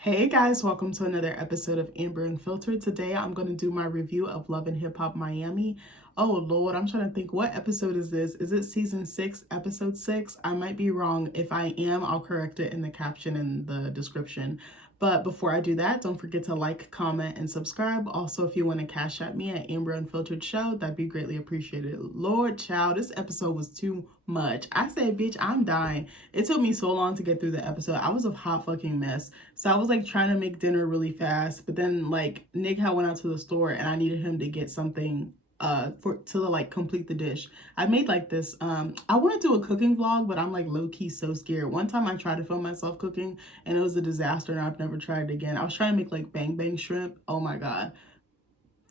Hey guys, welcome to another episode of Amber Unfiltered. Today I'm going to do my review of Love and Hip Hop Miami. Oh Lord, I'm trying to think, what episode is this? Is it season 6, episode 6? I might be wrong. If I am, I'll correct it in the caption and the description. But before I do that, don't forget to like, comment, and subscribe. Also, if you want to cash at me at AmberUnfilteredShow, that'd be greatly appreciated. Lord, child, this episode was too much. I said, bitch, I'm dying. It took me so long to get through the episode. I was a hot fucking mess. So I was like trying to make dinner really fast, but then like Nick had went out to the store and I needed him to get something to like complete the dish. I made like this I want to do a cooking vlog, but I'm like low-key so scared. One time I tried to film myself cooking and it was a disaster and I've never tried it again. I was trying to make like bang bang shrimp. Oh my god,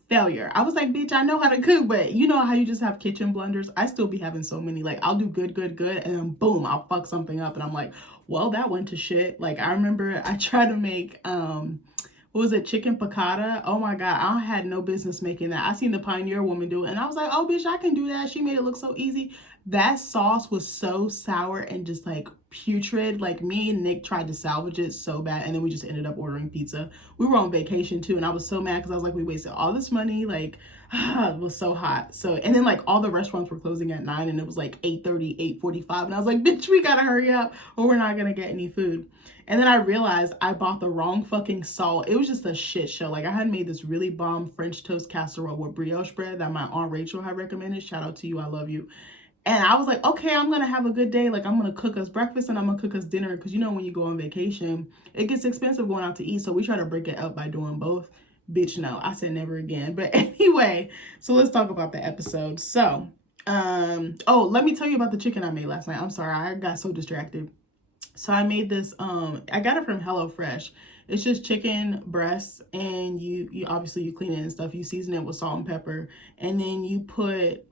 failure. I was like, bitch, I know how to cook, but you know how you just have kitchen blunders? I still be having so many. Like, I'll do good, and then boom, I'll fuck something up, and I'm like, well, that went to shit. Like, I remember I tried to make what was it, chicken piccata? Oh my god, I had no business making that. I seen the Pioneer woman do it, and I was like, oh bitch, I can do that. She made it look so easy. That sauce was so sour and just like putrid. Like, me and Nick tried to salvage it so bad, and then we just ended up ordering pizza. We were on vacation too, and I was so mad because I was like, we wasted all this money. Like, it was so hot. So, and then like all the restaurants were closing at 9 and it was like 8:30, 8:45, and I was like, bitch, we gotta hurry up or we're not gonna get any food. And then I realized I bought the wrong fucking salt. It was just a shit show. Like, I had made this really bomb French toast casserole with brioche bread that my Aunt Rachel had recommended. Shout out to you, I love you. And I was like, okay, I'm gonna have a good day. Like, I'm gonna cook us breakfast and I'm gonna cook us dinner. Cause you know, when you go on vacation, it gets expensive going out to eat. So we try to break it up by doing both. Bitch, no, I said never again. But anyway, so let's talk about the episode. So, oh, let me tell you about the chicken I made last night. I'm sorry, I got so distracted. So I made this, I got it from HelloFresh. It's just chicken breasts, and you obviously you clean it and stuff. You season it with salt and pepper, and then you put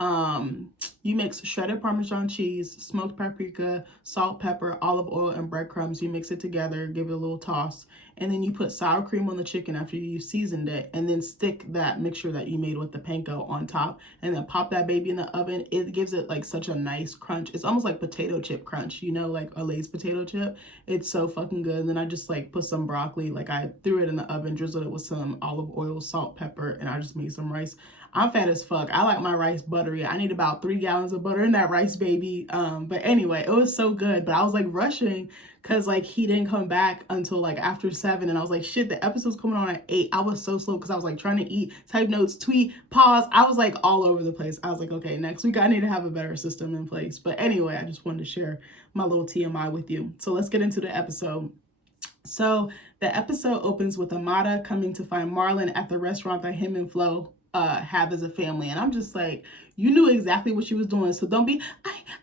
you mix shredded Parmesan cheese, smoked paprika, salt, pepper, olive oil, and breadcrumbs. You mix it together, give it a little toss, and then you put sour cream on the chicken after you seasoned it, and then stick that mixture that you made with the panko on top, and then pop that baby in the oven. It gives it like such a nice crunch. It's almost like potato chip crunch, you know, like a Lay's potato chip. It's so fucking good. And then I just like put some broccoli, like I threw it in the oven, drizzled it with some olive oil, salt, pepper, and I just made some rice. I'm fat as fuck. I like my rice buttery. I need about 3 gallons of butter in that rice, baby. But anyway, it was so good. But I was like rushing because like he didn't come back until like after 7. And I was like, shit, the episode's coming on at 8. I was so slow because I was like trying to eat, type notes, tweet, pause. I was like all over the place. I was like, okay, next week I need to have a better system in place. But anyway, I just wanted to share my little TMI with you. So let's get into the episode. So the episode opens with Amada coming to find Marlon at the restaurant that him and Flo have as a family. And I'm just like, you knew exactly what she was doing. So don't be,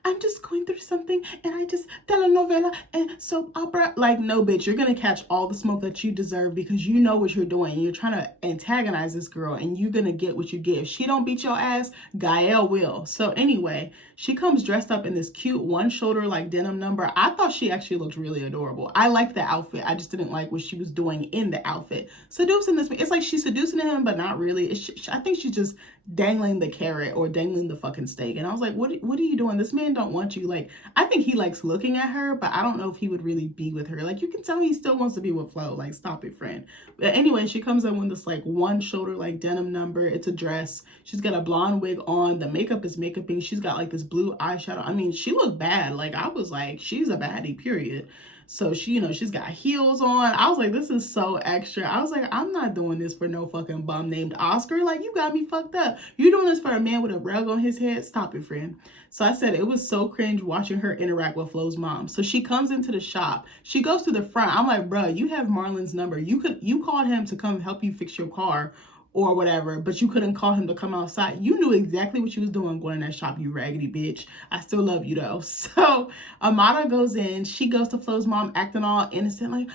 I'm just going through something and I just telenovela and soap opera. Like, no, bitch, you're going to catch all the smoke that you deserve because you know what you're doing. You're trying to antagonize this girl and you're going to get what you get. If she don't beat your ass, Gael will. So anyway, she comes dressed up in this cute one shoulder like denim number. I thought she actually looked really adorable. I liked the outfit. I just didn't like what she was doing in the outfit. Seducing this, it's like she's seducing him, but not really. I think she's just dangling the carrot or dangling the fucking steak. And I was like, what are you doing? This man don't want you. Like, I think he likes looking at her, but I don't know if he would really be with her. Like, you can tell he still wants to be with Flo. Like, stop it, friend. But anyway, she comes in with this like one shoulder like denim number. It's a dress. She's got a blonde wig on. The makeup is makeuping. She's got like this blue eyeshadow. I mean, she looked bad. Like, I was like, she's a baddie, period. So she, you know, she's got heels on. I was like, this is so extra. I was like, I'm not doing this for no fucking bum named Oscar. Like, you got me fucked up. You're doing this for a man with a rug on his head? Stop it, friend. So I said it was so cringe watching her interact with Flo's mom. So she comes into the shop. She goes to the front. I'm like, bro, you have Marlon's number. You called him to come help you fix your car or whatever, but you couldn't call him to come outside. You knew exactly what you was doing going in that shop, you raggedy bitch. I still love you though. So Amada goes in. She goes to Flo's mom acting all innocent, like,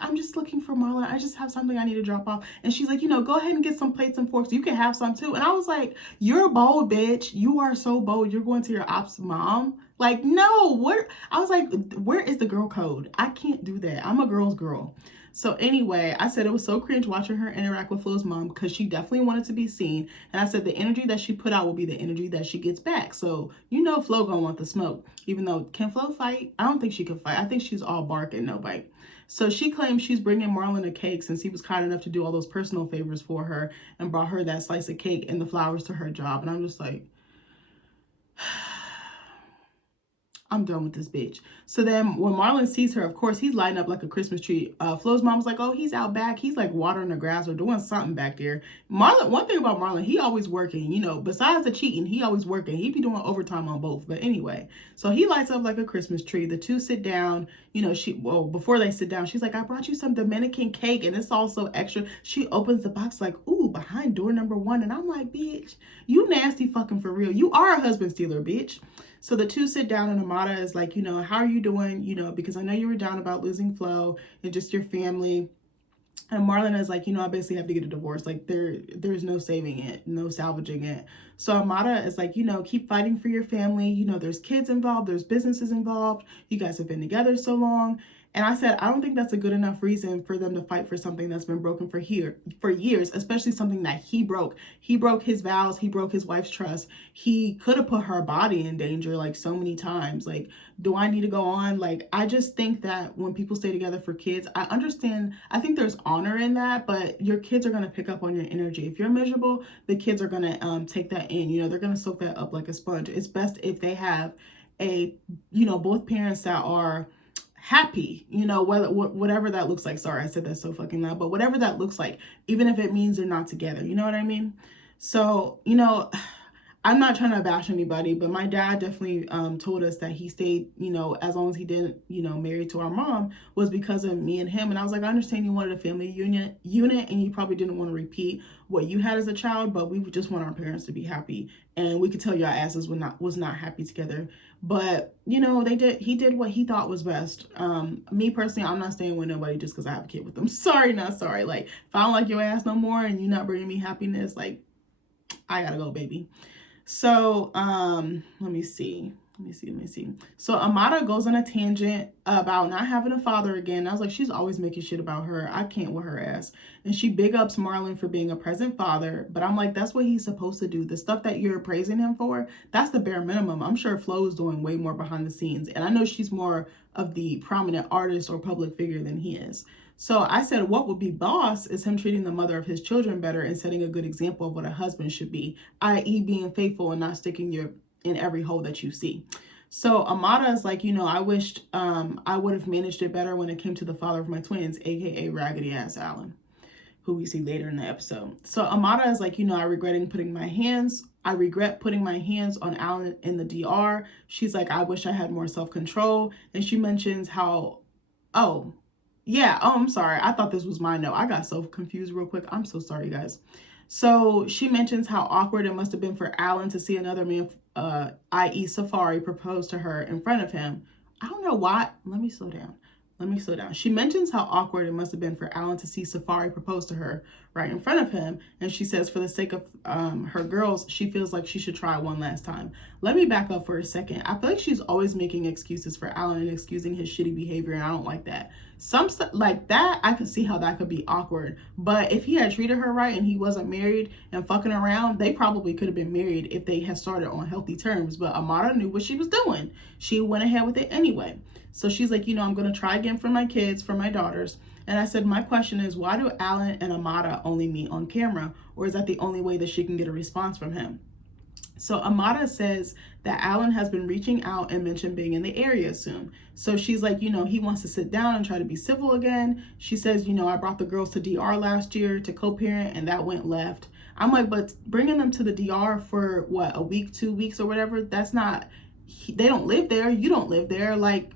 I'm just looking for Marlon. I just have something I need to drop off. And she's like, you know, go ahead and get some plates and forks. You can have some too. And I was like, you're bold, bitch. You are so bold. You're going to your ops mom. Like, no, I was like, where is the girl code? I can't do that. I'm a girl's girl. So anyway, I said it was so cringe watching her interact with Flo's mom because she definitely wanted to be seen. And I said the energy that she put out will be the energy that she gets back. So you know Flo gonna want the smoke. Even though, can Flo fight? I don't think she can fight. I think she's all bark and no bite. So she claims she's bringing Marlon a cake since he was kind enough to do all those personal favors for her and brought her that slice of cake and the flowers to her job. And I'm just like, I'm done with this bitch. So then when Marlon sees her, of course, he's lighting up like a Christmas tree. Flo's mom's like, oh, he's out back. He's like watering the grass or doing something back there. Marlon, one thing about Marlon, he always working, you know, besides the cheating, he always working. He be doing overtime on both. But anyway, so he lights up like a Christmas tree. The two sit down, you know, before they sit down, she's like, I brought you some Dominican cake and it's also extra. She opens the box like, ooh, behind door number 1. And I'm like, bitch, you nasty fucking for real. You are a husband stealer, bitch. So the two sit down and Amada is like, you know, how are you doing? You know, because I know you were down about losing Flo and just your family. And Marlon is like, you know, I basically have to get a divorce. Like there's no saving it, no salvaging it. So Amada is like, you know, keep fighting for your family. You know, there's kids involved, there's businesses involved. You guys have been together so long. And I said, I don't think that's a good enough reason for them to fight for something that's been broken for years, especially something that he broke. He broke his vows. He broke his wife's trust. He could have put her body in danger like so many times. Like, do I need to go on? Like, I just think that when people stay together for kids, I understand. I think there's honor in that, but your kids are going to pick up on your energy. If you're miserable, the kids are going to take that in. You know, they're going to soak that up like a sponge. It's best if they have both parents that are happy, you know, whatever that looks like. Sorry, I said that so fucking loud, but whatever that looks like, even if it means they're not together, you know what I mean? So, you know, I'm not trying to bash anybody, but my dad definitely told us that he stayed, you know, as long as he didn't, you know, married to our mom was because of me and him. And I was like, I understand you wanted a family unit and you probably didn't want to repeat what you had as a child, but we just want our parents to be happy. And we could tell your asses was not happy together. But, you know, he did what he thought was best. Me personally, I'm not staying with nobody just because I have a kid with them. Sorry, not sorry. Like, if I don't like your ass no more and you're not bringing me happiness, like, I gotta go, baby. So, let me see. So Amada goes on a tangent about not having a father again. I was like, she's always making shit about her. I can't with her ass. And she big ups Marlon for being a present father. But I'm like, that's what he's supposed to do. The stuff that you're praising him for, that's the bare minimum. I'm sure Flo is doing way more behind the scenes. And I know she's more of the prominent artist or public figure than he is. So I said, what would be boss is him treating the mother of his children better and setting a good example of what a husband should be, i.e. being faithful and not sticking in every hole that you see. So Amada is like, you know, I wished I would have managed it better when it came to the father of my twins, aka raggedy ass Alan, who we see later in the episode. So Amada is like, you know, I regret putting my hands on Alan in the DR. She's like, I wish I had more self-control. And she mentions how, I'm sorry. I thought this was my note. I got so confused real quick. I'm so sorry, guys. So she mentions how awkward it must have been for Alan to see another man, i.e. Safari, propose to her in front of him. I don't know why. Let me slow down. She mentions how awkward it must have been for Alan to see Safari propose to her right in front of him. And she says for the sake of her girls, she feels like she should try one last time. Let me back up for a second. I feel like she's always making excuses for Alan and excusing his shitty behavior. And I don't like that. Some stuff like that, I could see how that could be awkward. But if he had treated her right and he wasn't married and fucking around, they probably could have been married if they had started on healthy terms. But Amada knew what she was doing. She went ahead with it anyway. So she's like, you know, I'm going to try again for my kids, for my daughters. And I said, my question is, why do Alan and Amada only meet on camera? Or is that the only way that she can get a response from him? So Amada says that Alan has been reaching out and mentioned being in the area soon. So she's like, you know, he wants to sit down and try to be civil again. She says, you know, I brought the girls to DR last year to co-parent and that went left. I'm like, but bringing them to the DR for what, a week, 2 weeks or whatever, that's not, they don't live there. You don't live there. Like,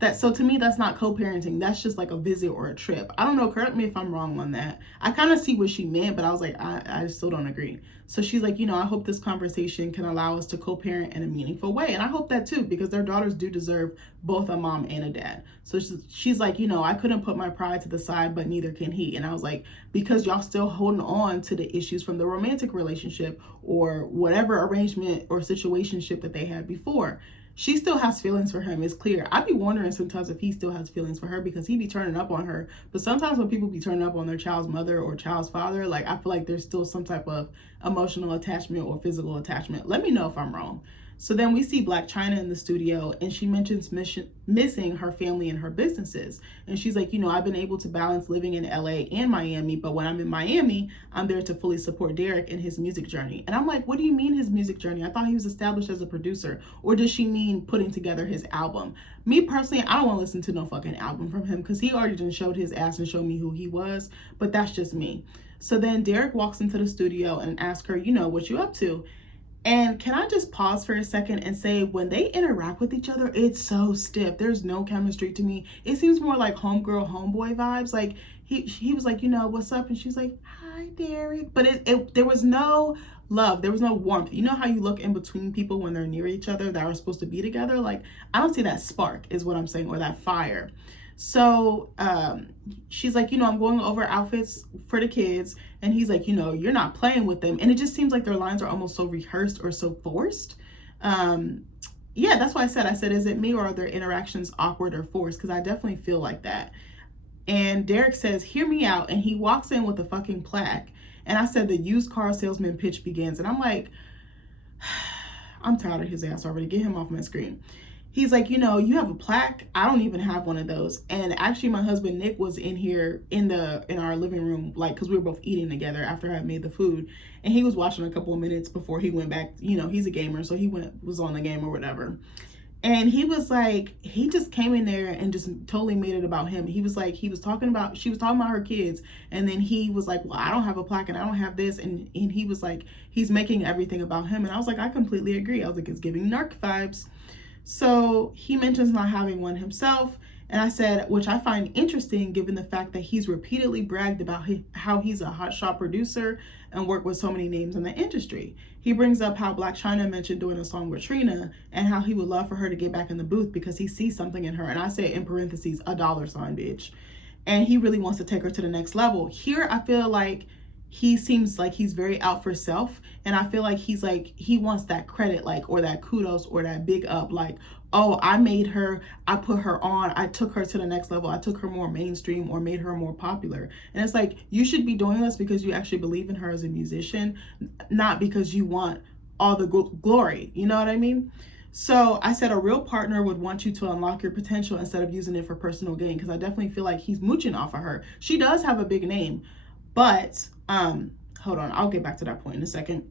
that, so to me, that's not co-parenting. That's just like a visit or a trip. I don't know. Correct me if I'm wrong on that. I kind of see what she meant, but I was like, I still don't agree. So she's like, you know, I hope this conversation can allow us to co-parent in a meaningful way. And I hope that too, because their daughters do deserve both a mom and a dad. So she's like, you know, I couldn't put my pride to the side, but neither can he. And I was like, because y'all still holding on to the issues from the romantic relationship or whatever arrangement or situationship that they had before. She still has feelings for him. It's clear. I'd be wondering sometimes if he still has feelings for her because he be turning up on her. But sometimes when people be turning up on their child's mother or child's father, like I feel like there's still some type of emotional attachment or physical attachment. Let me know if I'm wrong. So then we see Black China in the studio, and she mentions missing her family and her businesses. And she's like, I've been able to balance living in LA and Miami, but when I'm in Miami, I'm there to fully support Derek in his music journey. And I'm like, what do you mean his music journey? I thought he was established as a producer. Or does she mean putting together his album? Me personally, I don't want to listen to no fucking album from him because he already done showed his ass and showed me who he was, but that's just me. So then Derek walks into the studio and asks her, what you up to? And can I just pause for a second and say, when they interact with each other, it's so stiff. There's no chemistry to me. It seems more like homegirl, homeboy vibes. Like he was like, what's up? And she's like, hi, Derek. But there was no love. There was no warmth. You know how you look in between people when they're near each other that are supposed to be together? Like, I don't see that spark is what I'm saying, or that fire. So she's like, I'm going over outfits for the kids. And he's like, you're not playing with them. And it just seems like their lines are almost so rehearsed or so forced. Yeah, that's why I said, is it me, or are their interactions awkward or forced? Because I definitely feel like that. And Derek says, hear me out. And he walks in with a fucking plaque. And I said, the used car salesman pitch begins. And I'm like, I'm tired of his ass already. Get him off my screen. He's like, you have a plaque. I don't even have one of those. And actually, my husband Nick was in here in our living room, like, because we were both eating together after I had made the food, and he was watching a couple of minutes before he went back. He's a gamer, so he was on the game or whatever. And he was like, he just came in there and just totally made it about him. He was like, she was talking about her kids, and then he was like, well, I don't have a plaque and I don't have this, and he was like, he's making everything about him. And I was like, I completely agree. I was like, it's giving narc vibes. So he mentions not having one himself. And I said, which I find interesting given the fact that he's repeatedly bragged about how he's a hotshot producer and worked with so many names in the industry. He brings up how Blac Chyna mentioned doing a song with Trina and how he would love for her to get back in the booth because he sees something in her. And I say in parentheses, $, bitch. And he really wants to take her to the next level. Here, I feel like he seems like he's very out for self, and I feel like he wants that credit, like, or that kudos, or that big up, like, oh, I made her, I put her on, I took her to the next level, I took her more mainstream or made her more popular. And it's like, you should be doing this because you actually believe in her as a musician, not because you want all the glory, you know what I mean? So I said a real partner would want you to unlock your potential instead of using it for personal gain, because I definitely feel like he's mooching off of her. She does have a big name, but hold on, I'll get back to that point in a second.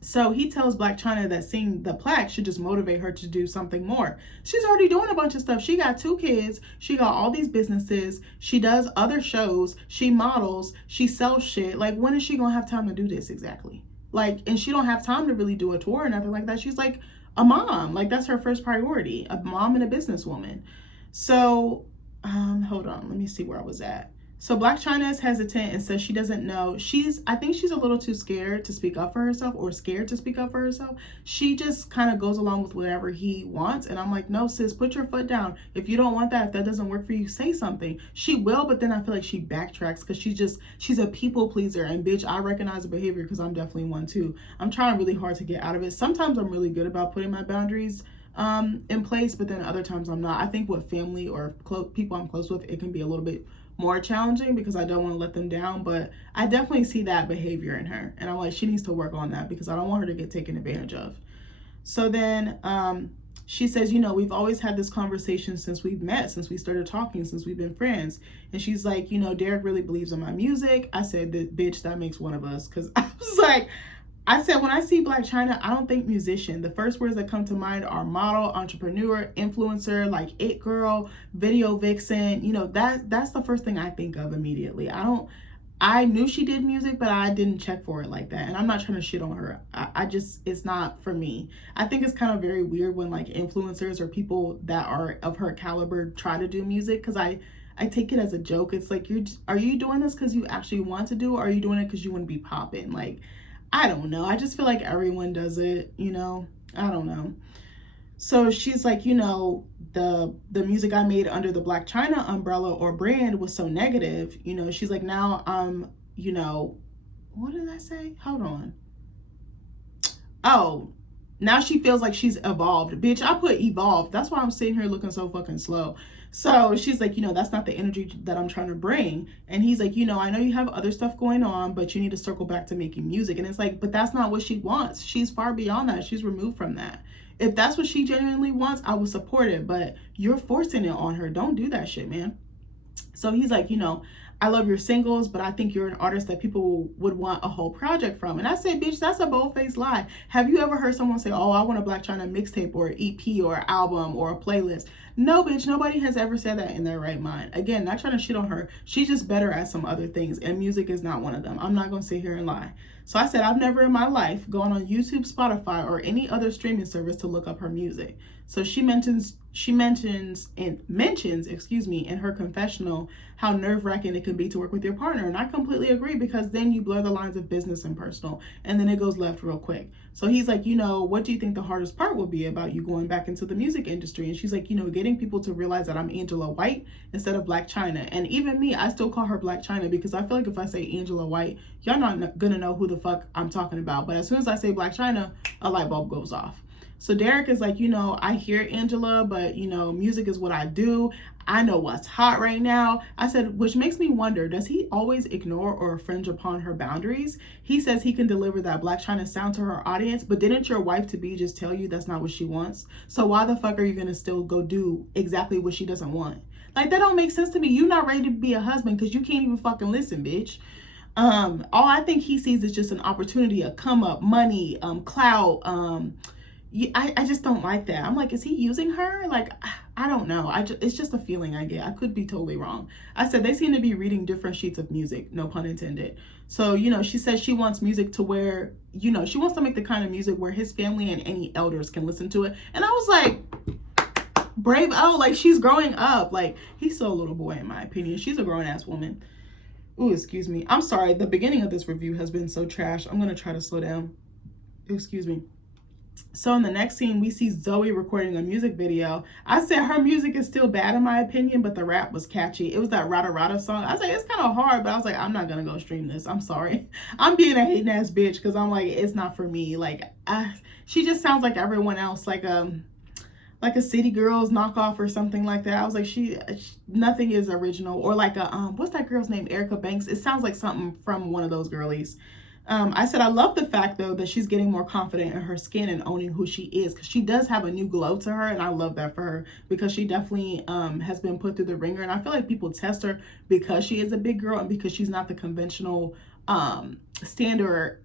So he tells Blac Chyna that seeing the plaque should just motivate her to do something more. She's already doing a bunch of stuff. She got 2 kids. She got all these businesses. She does other shows. She models. She sells shit. Like, when is she going to have time to do this exactly? Like, and she don't have time to really do a tour or nothing like that. She's like a mom. Like, that's her first priority, a mom and a businesswoman. So, hold on. Let me see where I was at. So Blac Chyna is hesitant and says she doesn't know. I think she's a little too scared to speak up for herself, or scared to speak up for herself. She just kind of goes along with whatever he wants. And I'm like, no, sis, put your foot down. If you don't want that, if that doesn't work for you, say something. She will, but then I feel like she backtracks because she's a people pleaser. And bitch, I recognize the behavior because I'm definitely one too. I'm trying really hard to get out of it. Sometimes I'm really good about putting my boundaries in place, but then other times I'm not. I think with family or people I'm close with, it can be a little bit more challenging because I don't want to let them down, but I definitely see that behavior in her, and I'm like, she needs to work on that because I don't want her to get taken advantage of. So then she says, we've always had this conversation since we've met, since we started talking, since we've been friends. And she's like, Derek really believes in my music. I said, bitch, that makes one of us. Because I was like, I said, when I see Blac Chyna, I don't think musician. The first words that come to mind are model, entrepreneur, influencer, like it girl, video vixen. That's the first thing I think of immediately. I knew she did music, but I didn't check for it like that. And I'm not trying to shit on her. It's not for me. I think it's kind of very weird when like influencers or people that are of her caliber try to do music, because I take it as a joke. It's like, are you doing this because you actually want to do, or are you doing it because you want to be popping? Like, I don't know. I just feel like everyone does it, I don't know. So she's like, the music I made under the Blac Chyna umbrella or brand was so negative, she's like, now what did I say? Hold on. Oh, now she feels like she's evolved. Bitch, I put evolved. That's why I'm sitting here looking so fucking slow. So she's like, that's not the energy that I'm trying to bring. And he's like, I know you have other stuff going on, but you need to circle back to making music. And it's like, but that's not what she wants. She's far beyond that. She's removed from that. If that's what she genuinely wants, I will support it. But you're forcing it on her. Don't do that shit, man. So he's like, I love your singles, but I think you're an artist that people would want a whole project from. And I said, bitch, that's a bold-faced lie. Have you ever heard someone say, oh, I want a Blac Chyna mixtape or an EP or an album or a playlist? No, bitch, nobody has ever said that in their right mind. Again, not trying to shit on her. She's just better at some other things, and music is not one of them. I'm not going to sit here and lie. So I said, I've never in my life gone on YouTube, Spotify, or any other streaming service to look up her music. So she mentions in her confessional how nerve-wracking it can be to work with your partner. And I completely agree, because then you blur the lines of business and personal, and then it goes left real quick. So he's like, what do you think the hardest part will be about you going back into the music industry? And she's like, getting people to realize that I'm Angela White instead of Blac Chyna. And even me, I still call her Blac Chyna, because I feel like if I say Angela White, y'all not gonna know who the fuck I'm talking about. But as soon as I say Blac Chyna, a light bulb goes off. So Derek is like, I hear Angela, but, music is what I do. I know what's hot right now. I said, which makes me wonder, does he always ignore or infringe upon her boundaries? He says he can deliver that Blac Chyna sound to her audience, but didn't your wife-to-be just tell you that's not what she wants? So why the fuck are you going to still go do exactly what she doesn't want? Like, that don't make sense to me. You not ready to be a husband because you can't even fucking listen, bitch. All I think he sees is just an opportunity, a come up, money, clout, I just don't like that. I'm like, is he using her? Like, I don't know. It's just a feeling I get. I could be totally wrong. I said they seem to be reading different sheets of music, no pun intended. So, she says she wants music to where, she wants to make the kind of music where his family and any elders can listen to it. And I was like, brave. Oh, like, she's growing up. Like, he's still a little boy, in my opinion. She's a grown-ass woman. Ooh, excuse me. I'm sorry. The beginning of this review has been so trash. I'm going to try to slow down. Excuse me. So in the next scene, we see Zoe recording a music video. I said her music is still bad in my opinion, but the rap was catchy. It was that Rada Rada song. I was like, it's kind of hard, but I was like, I'm not going to go stream this. I'm sorry. I'm being a hating ass bitch because I'm like, it's not for me. Like, she just sounds like everyone else, like a City Girls knockoff or something like that. I was like, she nothing is original. Or like what's that girl's name? Erica Banks. It sounds like something from one of those girlies. I said, I love the fact, though, that she's getting more confident in her skin and owning who she is, because she does have a new glow to her, and I love that for her, because she definitely has been put through the ringer, and I feel like people test her because she is a big girl and because she's not the conventional standard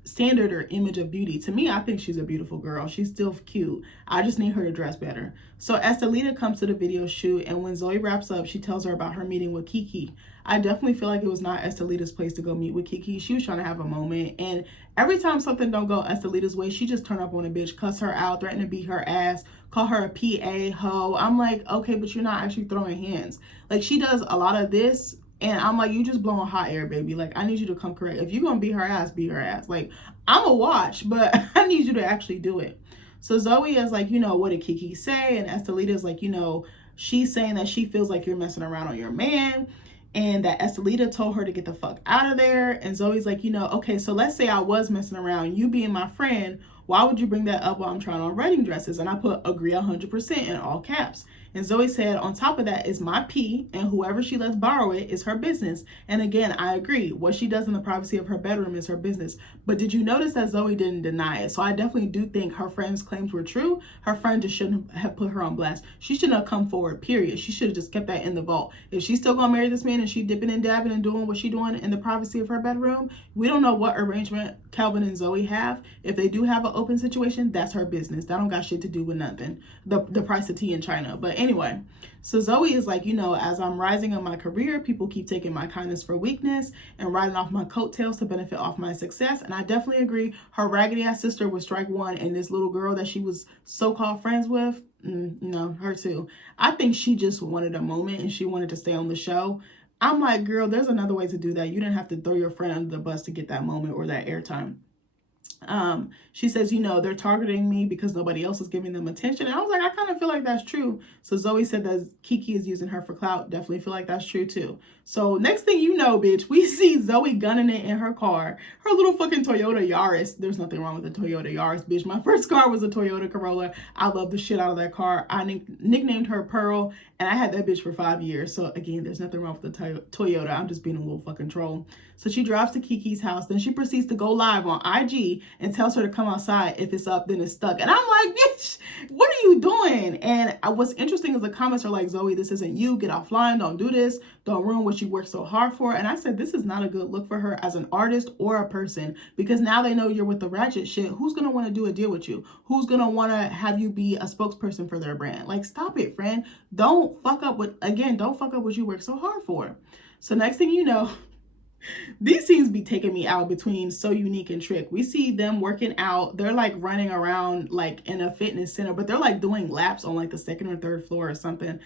or image of beauty. To me, I think she's a beautiful girl. She's still cute. I just need her to dress better. So Estelita comes to the video shoot, and when Zoe wraps up, she tells her about her meeting with Kiki. I definitely feel like it was not Estelita's place to go meet with Kiki. She was trying to have a moment, and every time something don't go Estelita's way, she just turn up on a bitch, cuss her out, threaten to beat her ass, call her a PA hoe. I'm like, okay, but you're not actually throwing hands. Like, she does a lot of this, and I'm like, you just blowing hot air, baby. Like, I need you to come correct. If you're gonna beat her ass, beat her ass. Like, I'm a watch, but I need you to actually do it. So Zoe is like, what did Kiki say? And Estelita is like, she's saying that she feels like you're messing around on your man, and that Estelita told her to get the fuck out of there. And Zoe's like, okay, so let's say I was messing around, you being my friend, why would you bring that up while I'm trying on wedding dresses? And I put agree 100% in all caps. And Zoe said, on top of that is my pee, and whoever she lets borrow it is her business. And again, I agree. What she does in the privacy of her bedroom is her business. But did you notice that Zoe didn't deny it? So I definitely do think her friend's claims were true. Her friend just shouldn't have put her on blast. She shouldn't have come forward, period. She should have just kept that in the vault. If she's still gonna marry this man and she dipping and dabbing and doing what she doing in the privacy of her bedroom, we don't know what arrangement Calvin and Zoe have. If they do have an open situation, that's her business. That don't got shit to do with nothing. The price of tea in China. But anyway, so Zoe is like, as I'm rising in my career, people keep taking my kindness for weakness and riding off my coattails to benefit off my success. And I definitely agree. Her raggedy ass sister was strike one, and this little girl that she was so-called friends with, her too. I think she just wanted a moment and she wanted to stay on the show. I'm like, girl, there's another way to do that. You didn't have to throw your friend under the bus to get that moment or that airtime. She says, they're targeting me because nobody else is giving them attention. And I was like, I kind of feel like that's true. So Zoe said that Kiki is using her for clout. Definitely feel like that's true too. So next thing you know, bitch, we see Zoe gunning it in her car, her little fucking Toyota Yaris. There's nothing wrong with the Toyota Yaris, bitch. My first car was a Toyota Corolla. I love the shit out of that car. I nicknamed her Pearl, and I had that bitch for 5 years. So again, there's nothing wrong with the Toyota. I'm just being a little fucking troll. So she drives to Kiki's house. Then she proceeds to go live on IG and tells her to come outside. If it's up, then it's stuck. And I'm like, bitch, what are you doing? And what's interesting is the comments are like, Zoe, this isn't you. Get offline. Don't do this. Don't ruin what you worked so hard for. And I said, this is not a good look for her as an artist or a person, because now they know you're with the ratchet shit. Who's going to want to do a deal with you? Who's going to want to have you be a spokesperson for their brand? Like, stop it, friend. Don't fuck up what you work so hard for. So next thing you know, these scenes be taking me out between So Unique and Trick. We see them working out. They're like running around like in a fitness center, but they're like doing laps on like the second or third floor or something.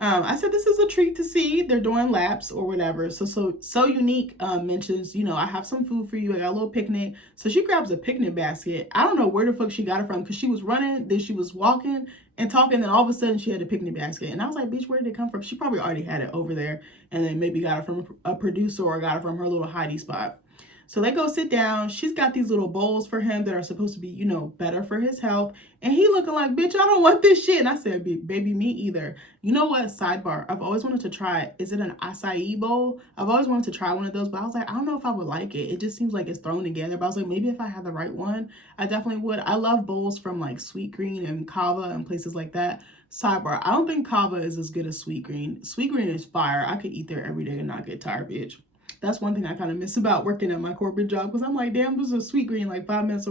I said, this is a treat to see. They're doing laps or whatever. So Unique mentions, I have some food for you. I got a little picnic. So she grabs a picnic basket. I don't know where the fuck she got it from, because she was running, then she was walking and talking, then all of a sudden she had a picnic basket. And I was like, bitch, where did it come from? She probably already had it over there, and then maybe got it from a producer or got it from her little hidey spot. So they go sit down. She's got these little bowls for him that are supposed to be, better for his health. And he looking like, bitch, I don't want this shit. And I said, baby, me either. You know what? Sidebar. I've always wanted to try it. Is it an acai bowl? I've always wanted to try one of those, but I was like, I don't know if I would like it. It just seems like it's thrown together. But I was like, maybe if I had the right one, I definitely would. I love bowls from like Sweet Green and Kava and places like that. Sidebar. I don't think Kava is as good as Sweet Green. Sweet Green is fire. I could eat there every day and not get tired, bitch. That's one thing I kind of miss about working at my corporate job, because I'm like, damn, there's a Sweet Green like 5 minutes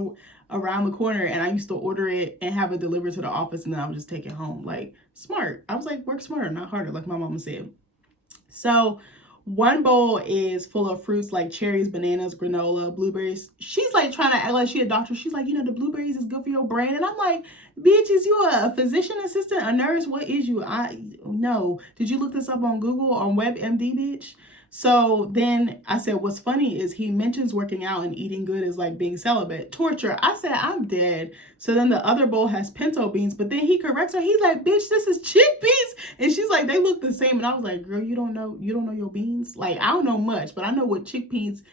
around the corner, and I used to order it and have it delivered to the office, and then I would just take it home. Like, smart. I was like, work smarter, not harder, like my mama said. So one bowl is full of fruits like cherries, bananas, granola, blueberries. She's like trying to act like she a doctor. She's like, the blueberries is good for your brain. And I'm like, bitch, is you a physician assistant, a nurse? What is you? No. Did you look this up on Google or on WebMD, bitch? So then I said, what's funny is he mentions working out and eating good is like being celibate. Torture. I said, I'm dead. So then the other bowl has pinto beans, but then he corrects her. He's like, bitch, this is chickpeas. And she's like, they look the same. And I was like, girl, you don't know your beans? Like, I don't know much, but I know what chickpeas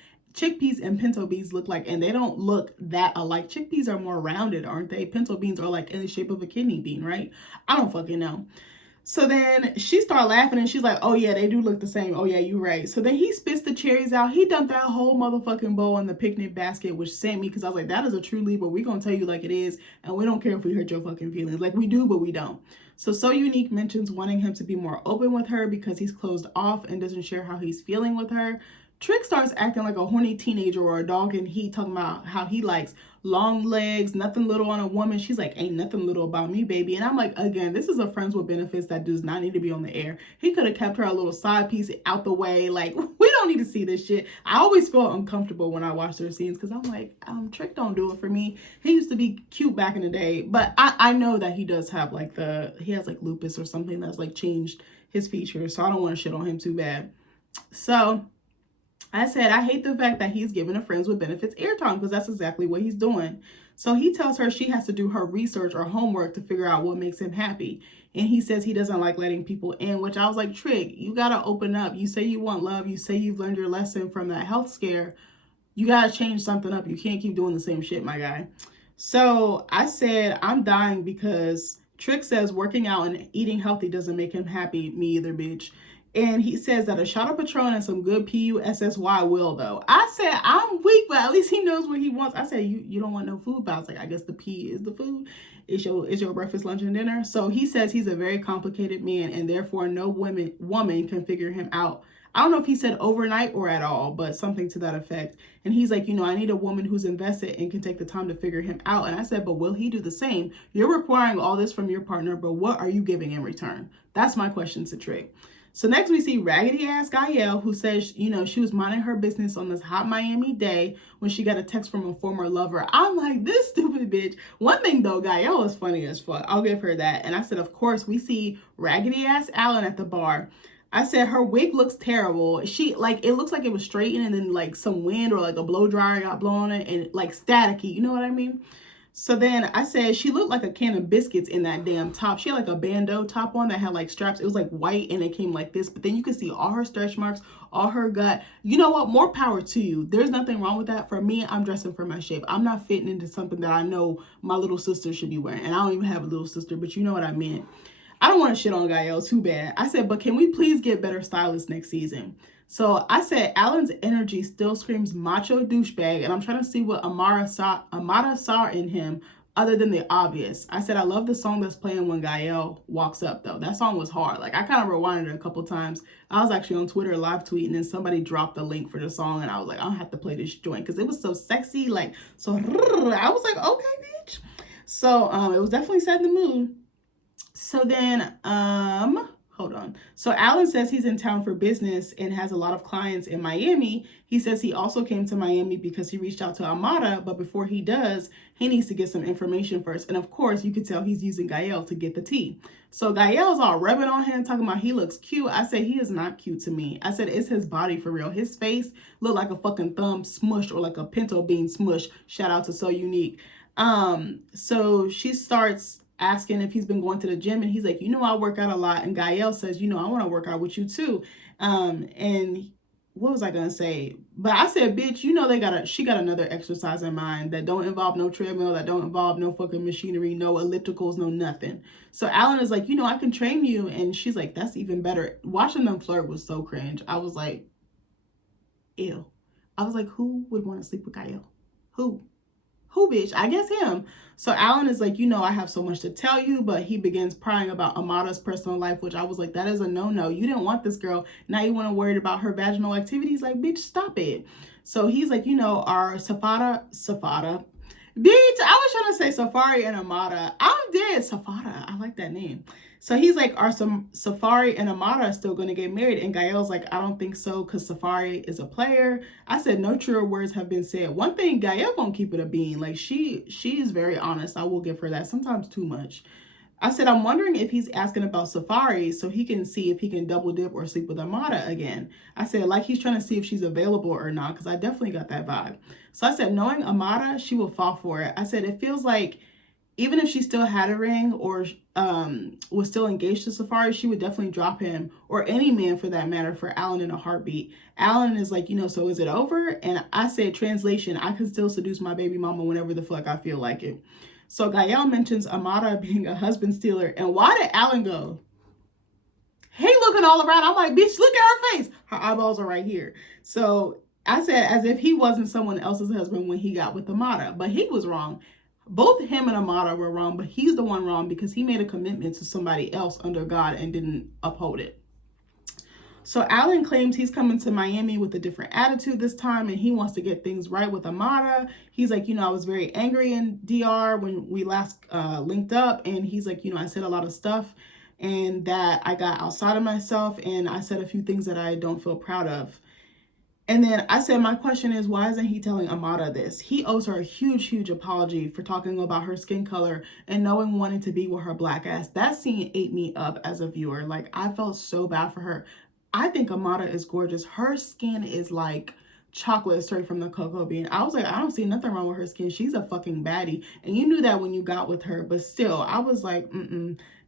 and pinto beans look like, and they don't look that alike. Chickpeas are more rounded, aren't they? Pinto beans are like in the shape of a kidney bean, right? I don't fucking know. So then she started laughing, and she's like, oh yeah, they do look the same. Oh yeah, you're right. So then he spits the cherries out. He dumped that whole motherfucking bowl in the picnic basket, which sent me, because I was like, that is a true Libra. We're going to tell you like it is, and we don't care if we hurt your fucking feelings. Like, we do, but we don't. So Unique mentions wanting him to be more open with her because he's closed off and doesn't share how he's feeling with her. Trick starts acting like a horny teenager or a dog in heat, talking about how he likes long legs, nothing little on a woman. She's like, ain't nothing little about me, baby. And I'm like, again, this is a friends with benefits that does not need to be on the air. He could have kept her a little side piece out the way. Like, we don't need to see this shit. I always feel uncomfortable when I watch their scenes, because I'm like, Trick don't do it for me. He used to be cute back in the day, but I know that he does have like he has like lupus or something that's like changed his features. So I don't want to shit on him too bad. So I said, I hate the fact that he's giving a friends with benefits airtime, because that's exactly what he's doing. So he tells her she has to do her research or homework to figure out what makes him happy. And he says he doesn't like letting people in, which I was like, Trick, you got to open up. You say you want love. You say you've learned your lesson from that health scare. You got to change something up. You can't keep doing the same shit, my guy. So I said, I'm dying, because Trick says working out and eating healthy doesn't make him happy. Me either, bitch. And he says that a shot of Patron and some good PUSSY will, though. I said, I'm weak, but at least he knows what he wants. I said, you don't want no food, but I was like, I guess the P is the food. Is your breakfast, lunch, and dinner. So he says he's a very complicated man, and therefore no woman can figure him out. I don't know if he said overnight or at all, but something to that effect. And he's like, I need a woman who's invested and can take the time to figure him out. And I said, but will he do the same? You're requiring all this from your partner, but what are you giving in return? That's my question to Trick. So next we see raggedy ass Gael, who says, she was minding her business on this hot Miami day when she got a text from a former lover. I'm like, this stupid bitch. One thing though, Gael is funny as fuck. I'll give her that. And I said, of course, we see raggedy ass Alan at the bar. I said, her wig looks terrible. It looks like it was straightened and then like some wind or like a blow dryer got blown on it and like staticky. You know what I mean? So then I said she looked like a can of biscuits in that damn top. She had like a bandeau top on that had like straps. It was like white and it came like this. But then you could see all her stretch marks, all her gut. You know what? More power to you. There's nothing wrong with that. For me, I'm dressing for my shape. I'm not fitting into something that I know my little sister should be wearing. And I don't even have a little sister, but you know what I meant. I don't want to shit on Gael too bad. I said, but can we please get better stylists next season? So I said Alan's energy still screams macho douchebag, and I'm trying to see what Amada saw in him other than the obvious. I said I love the song that's playing when Gael walks up though. That song was hard. Like I kind of rewinded it a couple times. I was actually on Twitter live tweeting and somebody dropped the link for the song and I was like, I don't have to play this joint because it was so sexy. Like so I was like, okay, bitch. So it was definitely setting the mood. So then hold on. So Alan says he's in town for business and has a lot of clients in Miami. He says he also came to Miami because he reached out to Amada, but before he does, he needs to get some information first. And of course, you could tell he's using Gael to get the tea. So Gael's all rubbing on him, talking about he looks cute. I said he is not cute to me. I said it's his body for real. His face looked like a fucking thumb smushed or like a pinto bean smush. Shout out to So Unique. So she starts asking if he's been going to the gym and he's like, I work out a lot. And Gael says, I want to work out with you too. And what was I gonna say? But I said, bitch, she got another exercise in mind that don't involve no treadmill, that don't involve no fucking machinery, no ellipticals, no nothing. So Alan is like, I can train you. And she's like, that's even better. Watching them flirt was so cringe. I was like, ew. I was like, who would want to sleep with Gael? Who, bitch? I guess him. So Alan is like, I have so much to tell you, but he begins prying about Amada's personal life, which I was like, that is a no-no. You didn't want this girl. Now you want to worry about her vaginal activities? Like, bitch, stop it. So he's like, our Safada. Bitch, I was trying to say Safari and Amada. I'm dead. Safada. I like that name. So he's like, are some Safari and Amada still going to get married? And Gael's like, I don't think so because Safari is a player. I said no truer words have been said. One thing, Gael won't keep it a bean. Like she is very honest. I will give her that. Sometimes too much. I said, I'm wondering if he's asking about Safari so he can see if he can double dip or sleep with Amada again. I said, like he's trying to see if she's available or not, because I definitely got that vibe. So I said, knowing Amada, she will fall for it. I said, it feels like even if she still had a ring or was still engaged to Safari, she would definitely drop him, or any man for that matter, for Alan in a heartbeat. Alan is like, so is it over? And I said, translation, I can still seduce my baby mama whenever the fuck I feel like it. So Gael mentions Amada being a husband stealer. And why did Alan go? He looking all around. I'm like, bitch, look at her face. Her eyeballs are right here. So I said, as if he wasn't someone else's husband when he got with Amada. But he was wrong. Both him and Amada were wrong, but he's the one wrong because he made a commitment to somebody else under God and didn't uphold it. So Alan claims he's coming to Miami with a different attitude this time and he wants to get things right with Amada. He's like, I was very angry in DR when we last linked up. And he's like, I said a lot of stuff and that I got outside of myself and I said a few things that I don't feel proud of. And then I said, my question is, why isn't he telling Amada this? He owes her a huge, huge apology for talking about her skin color and knowing wanting to be with her black ass. That scene ate me up as a viewer. Like, I felt so bad for her. I think Amada is gorgeous. Her skin is like chocolate straight from the cocoa bean. I was like, I don't see nothing wrong with her skin. She's a fucking baddie. And you knew that when you got with her. But still, I was like,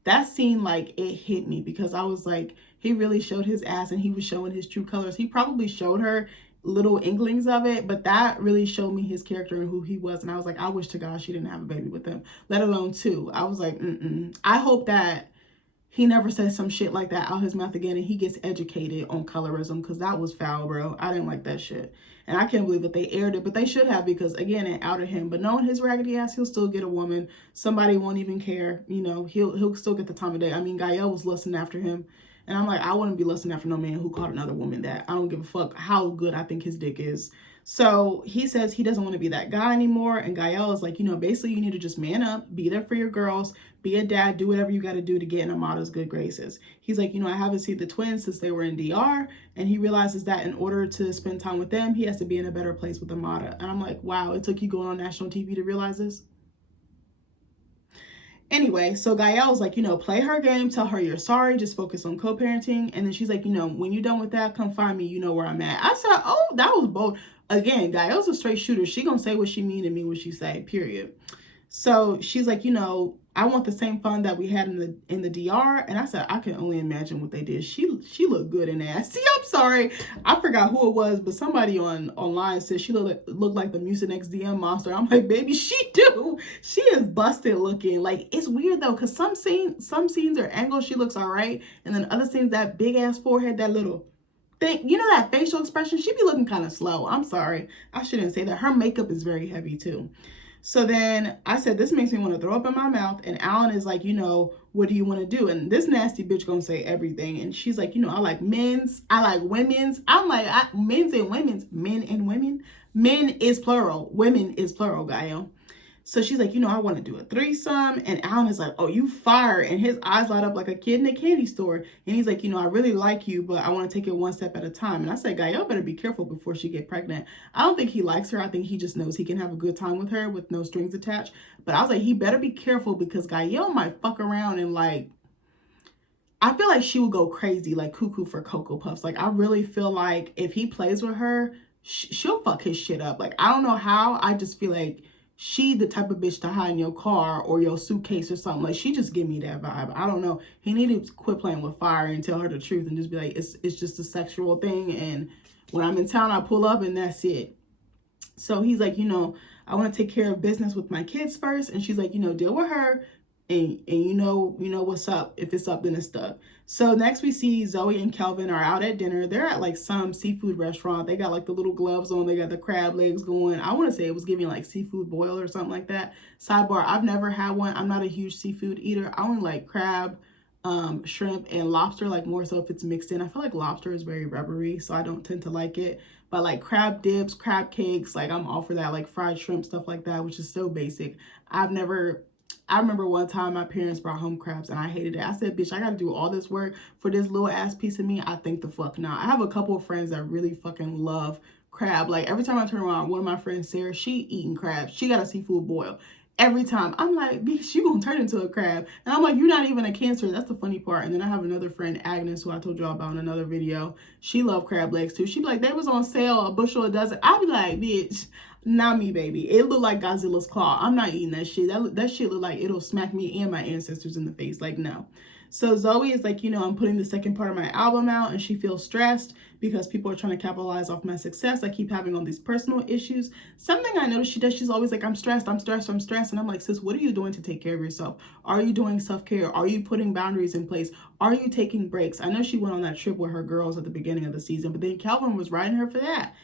That scene, like, it hit me because I was like, he really showed his ass and he was showing his true colors. He probably showed her little inklings of it, but that really showed me his character and who he was. And I was like, I wish to God she didn't have a baby with him, let alone two. I was like, I hope that he never says some shit like that out his mouth again and he gets educated on colorism because that was foul, bro. I didn't like that shit. And I can't believe that they aired it, but they should have because, again, it outed him. But knowing his raggedy ass, he'll still get a woman. Somebody won't even care. He'll still get the time of day. I mean, Gael was lusting after him. And I'm like, I wouldn't be lusting after no man who called another woman that. I don't give a fuck how good I think his dick is. So he says he doesn't want to be that guy anymore. And Gael is like, basically you need to just man up, be there for your girls, be a dad, do whatever you got to do to get in Amada's good graces. He's like, I haven't seen the twins since they were in DR. And he realizes that in order to spend time with them, he has to be in a better place with Amada. And I'm like, wow, it took you going on national TV to realize this? Anyway, so Gael's like, play her game, tell her you're sorry, just focus on co-parenting. And then she's like, when you're done with that, come find me, you know where I'm at. I said, oh, that was bold. Again, Gael's a straight shooter. She gonna say what she mean and mean what she say, period. So she's like, I want the same fun that we had in the DR. And I said, I can only imagine what they did. She looked good in that. See, I'm sorry. I forgot who it was, but somebody online said she looked like the Mucinex DM monster. I'm like, baby, she do. She is busted looking. Like, it's weird though, because some scenes are angles, she looks all right. And then other scenes, that big ass forehead, that little thing, you know, that facial expression, she be looking kind of slow. I'm sorry, I shouldn't say that. Her makeup is very heavy too. So then I said, this makes me want to throw up in my mouth. And Alan is like, you know, what do you want to do? And this nasty bitch gonna say everything. And she's like, you know, I like men's, I like women's. I'm like, men's and women's, men and women. Men is plural, women is plural, Gaio. So she's like, you know, I want to do a threesome. And Alan is like, oh, you fire. And his eyes light up like a kid in a candy store. And he's like, you know, I really like you, but I want to take it one step at a time. And I said, Gael better be careful before she get pregnant. I don't think he likes her. I think he just knows he can have a good time with her with no strings attached. But I was like, he better be careful because Gael might fuck around and like, I feel like she would go crazy, like cuckoo for Cocoa Puffs. Like, I really feel like if he plays with her, she'll fuck his shit up. Like, I don't know how. I just feel like she the type of bitch to hide in your car or your suitcase or something. Like, she just give me that vibe. I don't know. He needed to quit playing with fire and tell her the truth and just be like, it's just a sexual thing. And when I'm in town, I pull up and that's it. So he's like, you know, I want to take care of business with my kids first. And she's like, you know, deal with her. And you know what's up. If it's up, then it's stuck. So next we see Zoe and Kelvin are out at dinner. They're at like some seafood restaurant. They got like the little gloves on. They got the crab legs going. I want to say it was giving like seafood boil or something like that. Sidebar, I've never had one. I'm not a huge seafood eater. I only like crab, shrimp, and lobster, like more so if it's mixed in. I feel like lobster is very rubbery, so I don't tend to like it. But like crab dips, crab cakes, like I'm all for that. Like fried shrimp, stuff like that, which is so basic. I remember one time my parents brought home crabs and I hated it. I said, bitch, I got to do all this work for this little ass piece of meat. I think the fuck not. I have a couple of friends that really fucking love crab. Like every time I turn around, one of my friends, Sarah, she eating crabs. She got a seafood boil. Every time. I'm like, bitch, you gonna turn into a crab. And I'm like, you're not even a Cancer. That's the funny part. And then I have another friend, Agnes, who I told y'all about in another video. She loved crab legs too. She'd be like, they was on sale, a bushel a dozen. I'd be like, bitch, not me, baby. It looked like Godzilla's claw. I'm not eating that shit. That shit look like it'll smack me and my ancestors in the face. Like, no. So Zoe is like, you know, I'm putting the second part of my album out and she feels stressed because people are trying to capitalize off my success. I keep having all these personal issues. Something I noticed she does, she's always like, I'm stressed. And I'm like, sis, what are you doing to take care of yourself? Are you doing self-care? Are you putting boundaries in place? Are you taking breaks? I know she went on that trip with her girls at the beginning of the season, but then Calvin was riding her for that.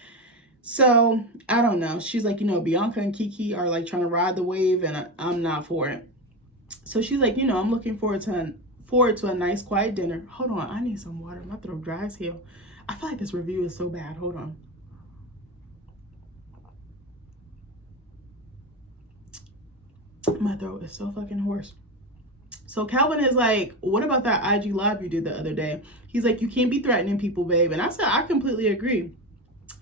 So I don't know. She's like, you know, Bianca and Kiki are like trying to ride the wave and I'm not for it. So she's like, you know, I'm looking forward to a nice quiet dinner. Hold on, I need some water. My throat dry as hell. I feel like this review is so bad. Hold on. My throat is so fucking hoarse. So Calvin is like, what about that IG live you did the other day? He's like, you can't be threatening people, babe. And I said, I completely agree.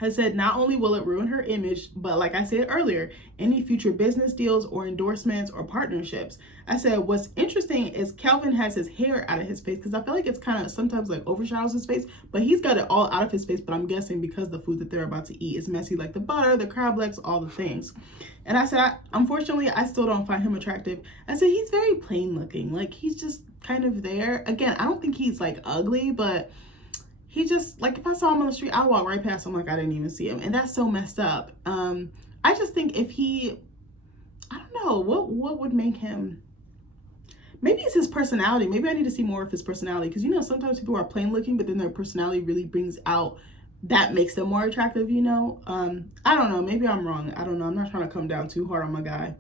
I said, not only will it ruin her image, but like I said earlier, any future business deals or endorsements or partnerships. I said, what's interesting is Calvin has his hair out of his face because I feel like it's kind of sometimes like overshadows his face, but he's got it all out of his face. But I'm guessing because the food that they're about to eat is messy, like the butter, the crab legs, all the things. And I said, unfortunately, I still don't find him attractive. I said, he's very plain looking. Like he's just kind of there. Again, I don't think he's like ugly, but he just, like, if I saw him on the street, I'd walk right past him like I didn't even see him. And that's so messed up. I just think if he, I don't know, what would make him, maybe it's his personality. Maybe I need to see more of his personality. Because, you know, sometimes people are plain looking, but then their personality really brings out, that makes them more attractive, you know. I don't know. Maybe I'm wrong. I don't know. I'm not trying to come down too hard on my guy.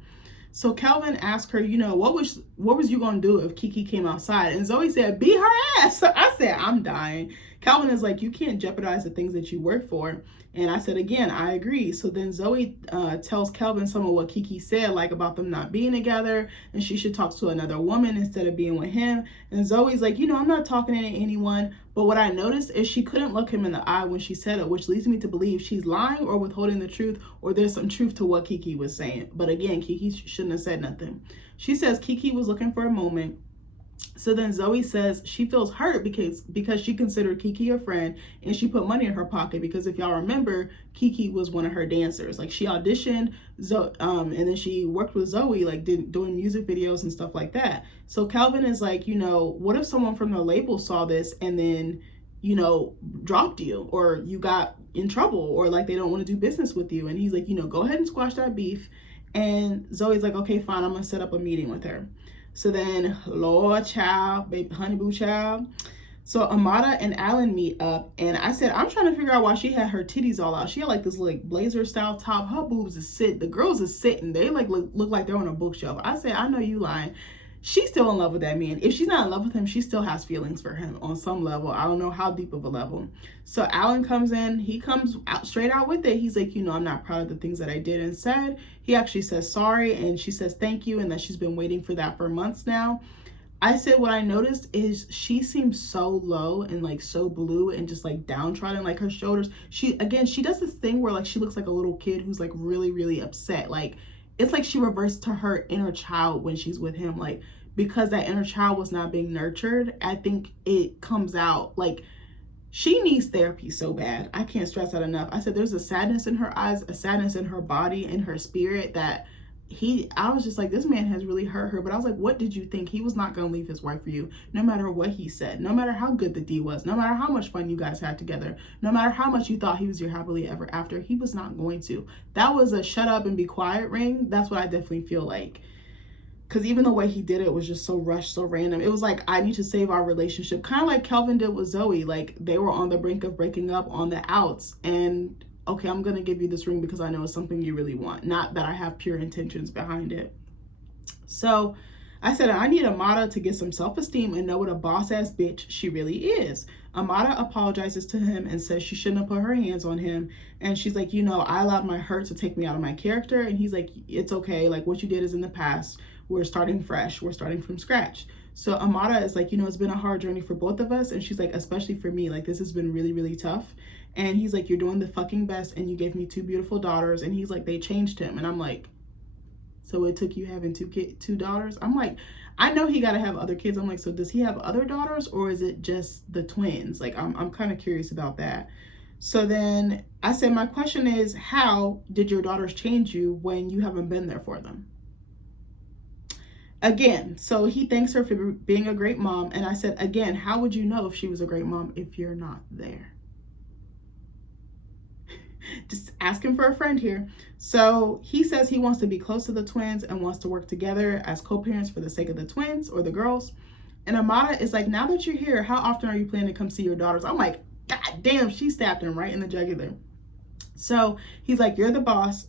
So Calvin asked her, you know, what was you going to do if Kiki came outside? And Zoe said, beat her ass. I said, I'm dying. Calvin is like, you can't jeopardize the things that you work for. And I said, again, I agree. So then Zoe tells Calvin some of what Kiki said, like about them not being together and she should talk to another woman instead of being with him. And Zoe's like, you know, I'm not talking to anyone. But what I noticed is she couldn't look him in the eye when she said it, which leads me to believe she's lying or withholding the truth, or there's some truth to what Kiki was saying. But again, Kiki shouldn't have said nothing. She says Kiki was looking for a moment. So then Zoe says she feels hurt because she considered Kiki a friend and she put money in her pocket because if y'all remember, Kiki was one of her dancers. Like she auditioned, and then she worked with Zoe, like doing music videos and stuff like that. So Calvin is like, you know, what if someone from the label saw this and then, you know, dropped you or you got in trouble or like they don't want to do business with you? And he's like, you know, go ahead and squash that beef. And Zoe's like, okay, fine, I'm gonna set up a meeting with her. So then, Lord child, baby honey boo child. So Amada and Alan meet up, and I said, I'm trying to figure out why she had her titties all out. She had like this like blazer style top. Her boobs is sit. The girls is sitting. They like look like they're on a bookshelf. I said, I know you lying. She's still in love with that man. If she's not in love with him, she still has feelings for him on some level. I don't know how deep of a level. So Alan comes in. He comes out straight out with it. He's like, I'm not proud of the things that I did and said. He actually says sorry, and she says thank you, and that she's been waiting for that for months now. I said what I noticed is she seems so low and like so blue and just like downtrodden, like her shoulders. She does this thing where like she looks like a little kid who's like really, really upset. Like it's like she reverts to her inner child when she's with him. Like because that inner child was not being nurtured, I think it comes out. Like she needs therapy so bad. I can't stress that enough. I said there's a sadness in her eyes, a sadness in her body, in her spirit that I was just like, this man has really hurt her. But I was like, what did you think? He was not going to leave his wife for you, no matter what he said, no matter how good the D was, no matter how much fun you guys had together, no matter how much you thought he was your happily ever after. He was not going to. That was a shut up and be quiet ring. That's what I definitely feel like. Because even the way he did it was just so rushed, so random. It was like, I need to save our relationship. Kind of like Kelvin did with Zoe. Like, they were on the brink of breaking up on the outs. And, okay, I'm going to give you this ring because I know it's something you really want. Not that I have pure intentions behind it. So, I said, I need Amada to get some self-esteem and know what a boss-ass bitch she really is. Amada apologizes to him and says she shouldn't have put her hands on him. And she's like, I allowed my hurt to take me out of my character. And he's like, it's okay. Like, what you did is in the past. We're starting fresh. We're starting from scratch. So Amada is like, it's been a hard journey for both of us. And she's like, especially for me, like, this has been really, really tough. And he's like, you're doing the fucking best. And you gave me 2 beautiful daughters. And he's like, they changed him. And I'm like, so it took you having 2 daughters? I'm like, I know he got to have other kids. I'm like, so does he have other daughters or is it just the twins? Like, I'm kind of curious about that. So then I said, my question is, how did your daughters change you when you haven't been there for them? Again, so he thanks her for being a great mom. And I said, again, how would you know if she was a great mom if you're not there? Just asking for a friend here. So he says he wants to be close to the twins and wants to work together as co-parents for the sake of the twins or the girls. And Amada is like, now that you're here, how often are you planning to come see your daughters? I'm like, God damn, she stabbed him right in the jugular. So he's like, you're the boss.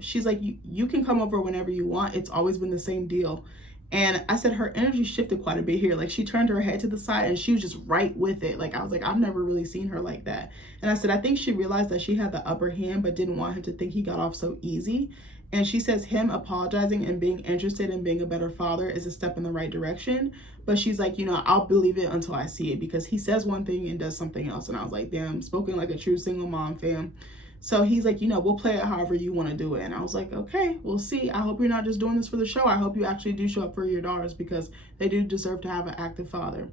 She's like, you can come over whenever you want. It's always been the same deal. And I said her energy shifted quite a bit here. Like she turned her head to the side and she was just right with it. Like I was like, I've never really seen her like that. And I said, I think she realized that she had the upper hand, but didn't want him to think he got off so easy. And she says him apologizing and being interested in being a better father is a step in the right direction. But she's like, I'll believe it until I see it, because he says one thing and does something else. And I was like, damn, spoken like a true single mom, fam. So he's like, we'll play it however you want to do it. And I was like, okay, we'll see. I hope you're not just doing this for the show. I hope you actually do show up for your daughters, because they do deserve to have an active father.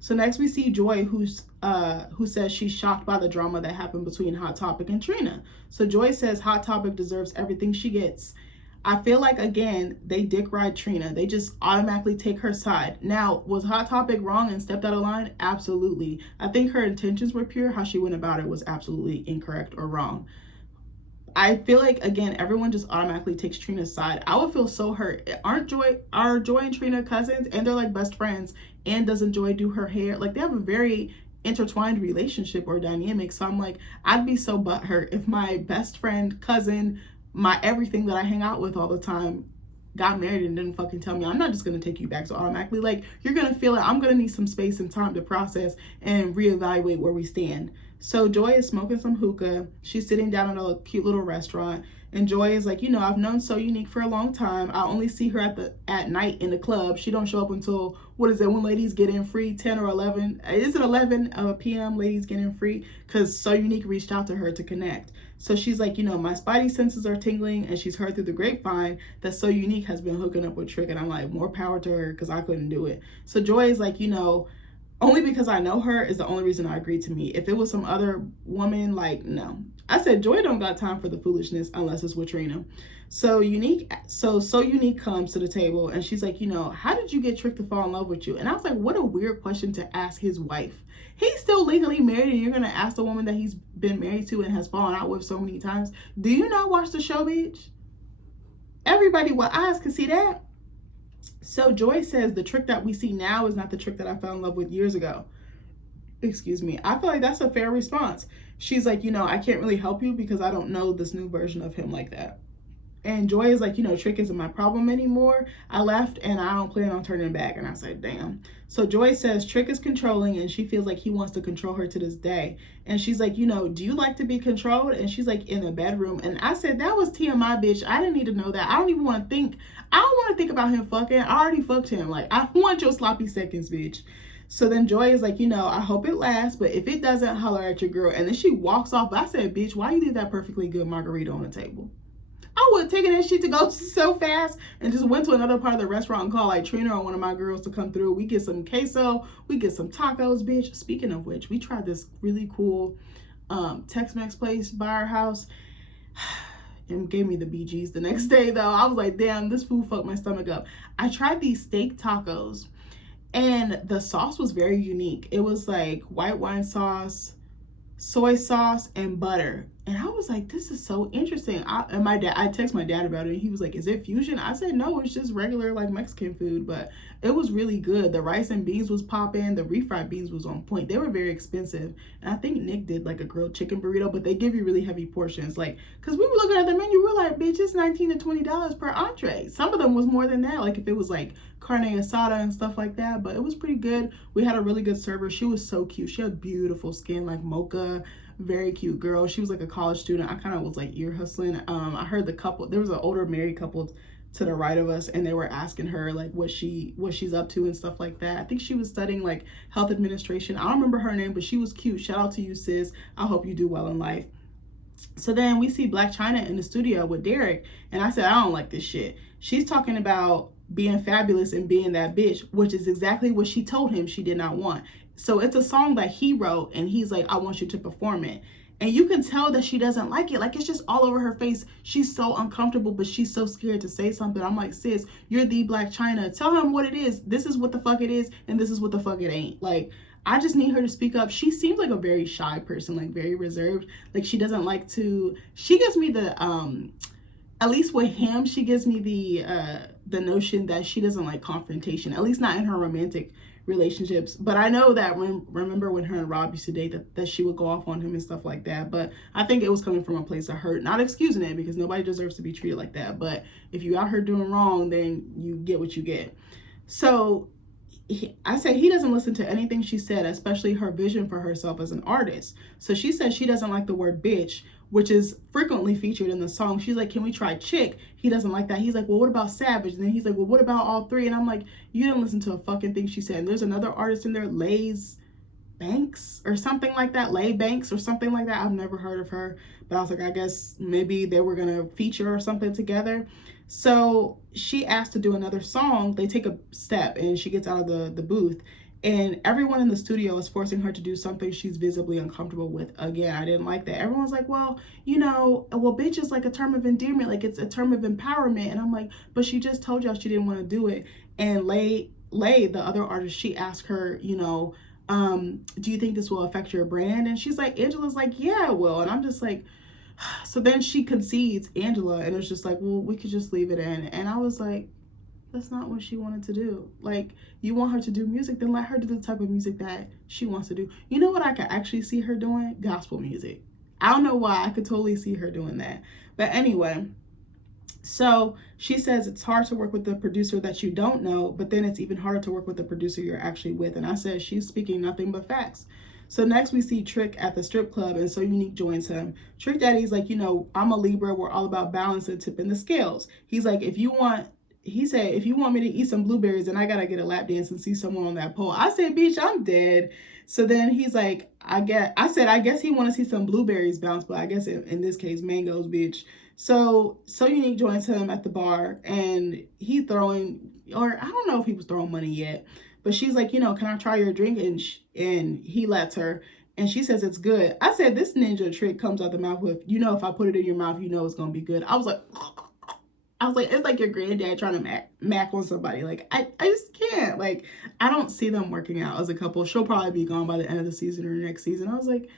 So next we see Joy, who says she's shocked by the drama that happened between Hot Topic and Trina. So Joy says Hot Topic deserves everything she gets. I feel like, again, they dick ride Trina. They just automatically take her side. Now, was Hot Topic wrong and stepped out of line? Absolutely. I think her intentions were pure. How she went about it was absolutely incorrect or wrong. I feel like, again, everyone just automatically takes Trina's side. I would feel so hurt. Are Joy and Trina cousins? And they're like best friends. And doesn't Joy do her hair? Like, they have a very intertwined relationship or dynamic. So I'm like, I'd be so butthurt if my best friend, cousin, my everything that I hang out with all the time got married and didn't fucking tell me. I'm not just going to take you back so automatically. Like, you're going to feel it. I'm going to need some space and time to process and reevaluate where we stand. So Joy is smoking some hookah. She's sitting down at a cute little restaurant. And Joy is like, I've known So Unique for a long time. I only see her at night in the club. She don't show up until, what is it, when ladies get in free, 10 or 11? Is it 11 p.m. ladies get in free? Because So Unique reached out to her to connect. So she's like, my spidey senses are tingling, and she's heard through the grapevine that So Unique has been hooking up with Trick. And I'm like, more power to her, because I couldn't do it. So Joy is like, only because I know her is the only reason I agreed to meet. If it was some other woman, like, no. I said, Joy don't got time for the foolishness unless it's with Trina. So Unique comes to the table, and she's like, how did you get Trick to fall in love with you? And I was like, what a weird question to ask his wife. He's still legally married, and you're going to ask the woman that he's been married to and has fallen out with so many times. Do you not watch the show, bitch? Everybody with eyes can see that. So Joy says the Trick that we see now is not the Trick that I fell in love with years ago. excuse me, I feel like that's a fair response. She's like, I can't really help you because I don't know this new version of him like that. And Joy is like, Trick isn't my problem anymore. I left and I don't plan on turning back. And I said, damn. So Joy says Trick is controlling and she feels like he wants to control her to this day. And she's like, do you like to be controlled? And she's like, in the bedroom. And I said, that was TMI, bitch. I didn't need to know that. I don't even want to think. I don't want to think about him fucking. I already fucked him. Like, I want your sloppy seconds, bitch. So then Joy is like, I hope it lasts, but if it doesn't, holler at your girl. And then she walks off. I said, bitch, why you leave that perfectly good margarita on the table? I would have taken that shit to go so fast and just went to another part of the restaurant and called like Trina or one of my girls to come through. We get some queso, we get some tacos, bitch. Speaking of which, we tried this really cool Tex-Mex place by our house. And gave me the BGs the next day though. I was like, damn, this food fucked my stomach up. I tried these steak tacos and the sauce was very unique. It was like white wine sauce, soy sauce, and butter. And I was like, this is so interesting. I texted my dad about it and he was like, is it fusion? I said, no, it's just regular like Mexican food, but it was really good. The rice and beans was popping. The refried beans was on point. They were very expensive. And I think Nick did like a grilled chicken burrito, but they give you really heavy portions. Like, cause we were looking at the menu, we're like, bitch, it's $19 to $20 per entree. Some of them was more than that. Like if it was like carne asada and stuff like that, but it was pretty good. We had a really good server. She was so cute. She had beautiful skin, like mocha. Very cute girl. She was like a college student. I kind of was like ear hustling. I heard the couple, there was an older married couple to the right of us and they were asking her like what she's up to and stuff like that. I think she was studying like health administration. I don't remember her name, but she was cute. Shout out to you, sis. I hope you do well in life. So then we see Black China in the studio with Derek and I said, I don't like this shit. She's talking about being fabulous and being that bitch, which is exactly what she told him she did not want. So it's a song that he wrote and he's like, I want you to perform it. And you can tell that she doesn't like it. Like it's just all over her face. She's so uncomfortable, but she's so scared to say something. I'm like, sis, you're the Blac Chyna. Tell him what it is. This is what the fuck it is. And this is what the fuck it ain't. Like, I just need her to speak up. She seems like a very shy person, like very reserved. Like she doesn't like to, she gives me the, at least with him, she gives me the notion that she doesn't like confrontation, at least not in her romantic relationships. But I know that remember when her and Rob used to date that she would go off on him and stuff like that. But I think it was coming from a place of hurt, not excusing it because nobody deserves to be treated like that. But if you out here doing wrong, then you get what you get. So I said he doesn't listen to anything she said, especially her vision for herself as an artist. So she said she doesn't like the word bitch, which is frequently featured in the song. She's like, can we try chick? He doesn't like that. He's like, well, what about savage? And then he's like, well, what about all three? And I'm like, you didn't listen to a fucking thing she said. And there's another artist in there, Lay's Banks or something like that. Lay Banks or something like that. I've never heard of her. But I was like, I guess maybe they were going to feature or something together. So she asked to do another song. They take a step and she gets out of the booth. And everyone in the studio is forcing her to do something she's visibly uncomfortable with. Again, I didn't like that. Everyone's like, well, bitch is like a term of endearment. Like it's a term of empowerment. And I'm like, but she just told y'all she didn't want to do it. And Lay, the other artist, she asked her, do you think this will affect your brand? And she's like, Angela's like, yeah, it will. And I'm just like, so then she concedes Angela and it's just like, well, we could just leave it in. And I was like, that's not what she wanted to do. Like, you want her to do music, then let her do the type of music that she wants to do. You know what I could actually see her doing? Gospel music. I don't know why. I could totally see her doing that. But anyway, so she says it's hard to work with the producer that you don't know, but then it's even harder to work with the producer you're actually with. And I said, she's speaking nothing but facts. So next we see Trick at the strip club and So Unique joins him. Trick Daddy's like, I'm a Libra. We're all about balance and tipping the scales. He's like, he said, if you want me to eat some blueberries, then I got to get a lap dance and see someone on that pole. I said, bitch, I'm dead. So then he's like, I guess he want to see some blueberries bounce, but I guess in this case, mangoes, bitch. So Unique joins him at the bar and he throwing, or I don't know if he was throwing money yet, but she's like, can I try your drink? And he lets her. And she says, it's good. I said, this ninja trick comes out the mouth with, if I put it in your mouth, it's going to be good. I was like, it's like your granddad trying to mac on somebody. Like, I just can't. Like, I don't see them working out as a couple. She'll probably be gone by the end of the season or next season. I was like,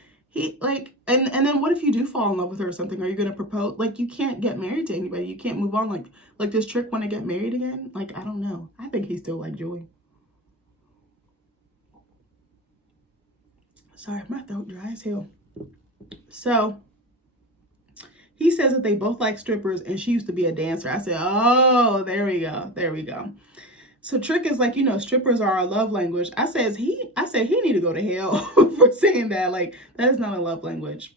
and then what if you do fall in love with her or something? Are you going to propose? Like, you can't get married to anybody. You can't move on. Like does Trick want to get married again? Like, I don't know. I think he's still like Joey. Sorry, my throat dry as hell. So he says that they both like strippers and she used to be a dancer. I said, oh, there we go. There we go. So Trick is like, strippers are our love language. I said he need to go to hell for saying that. Like, that is not a love language.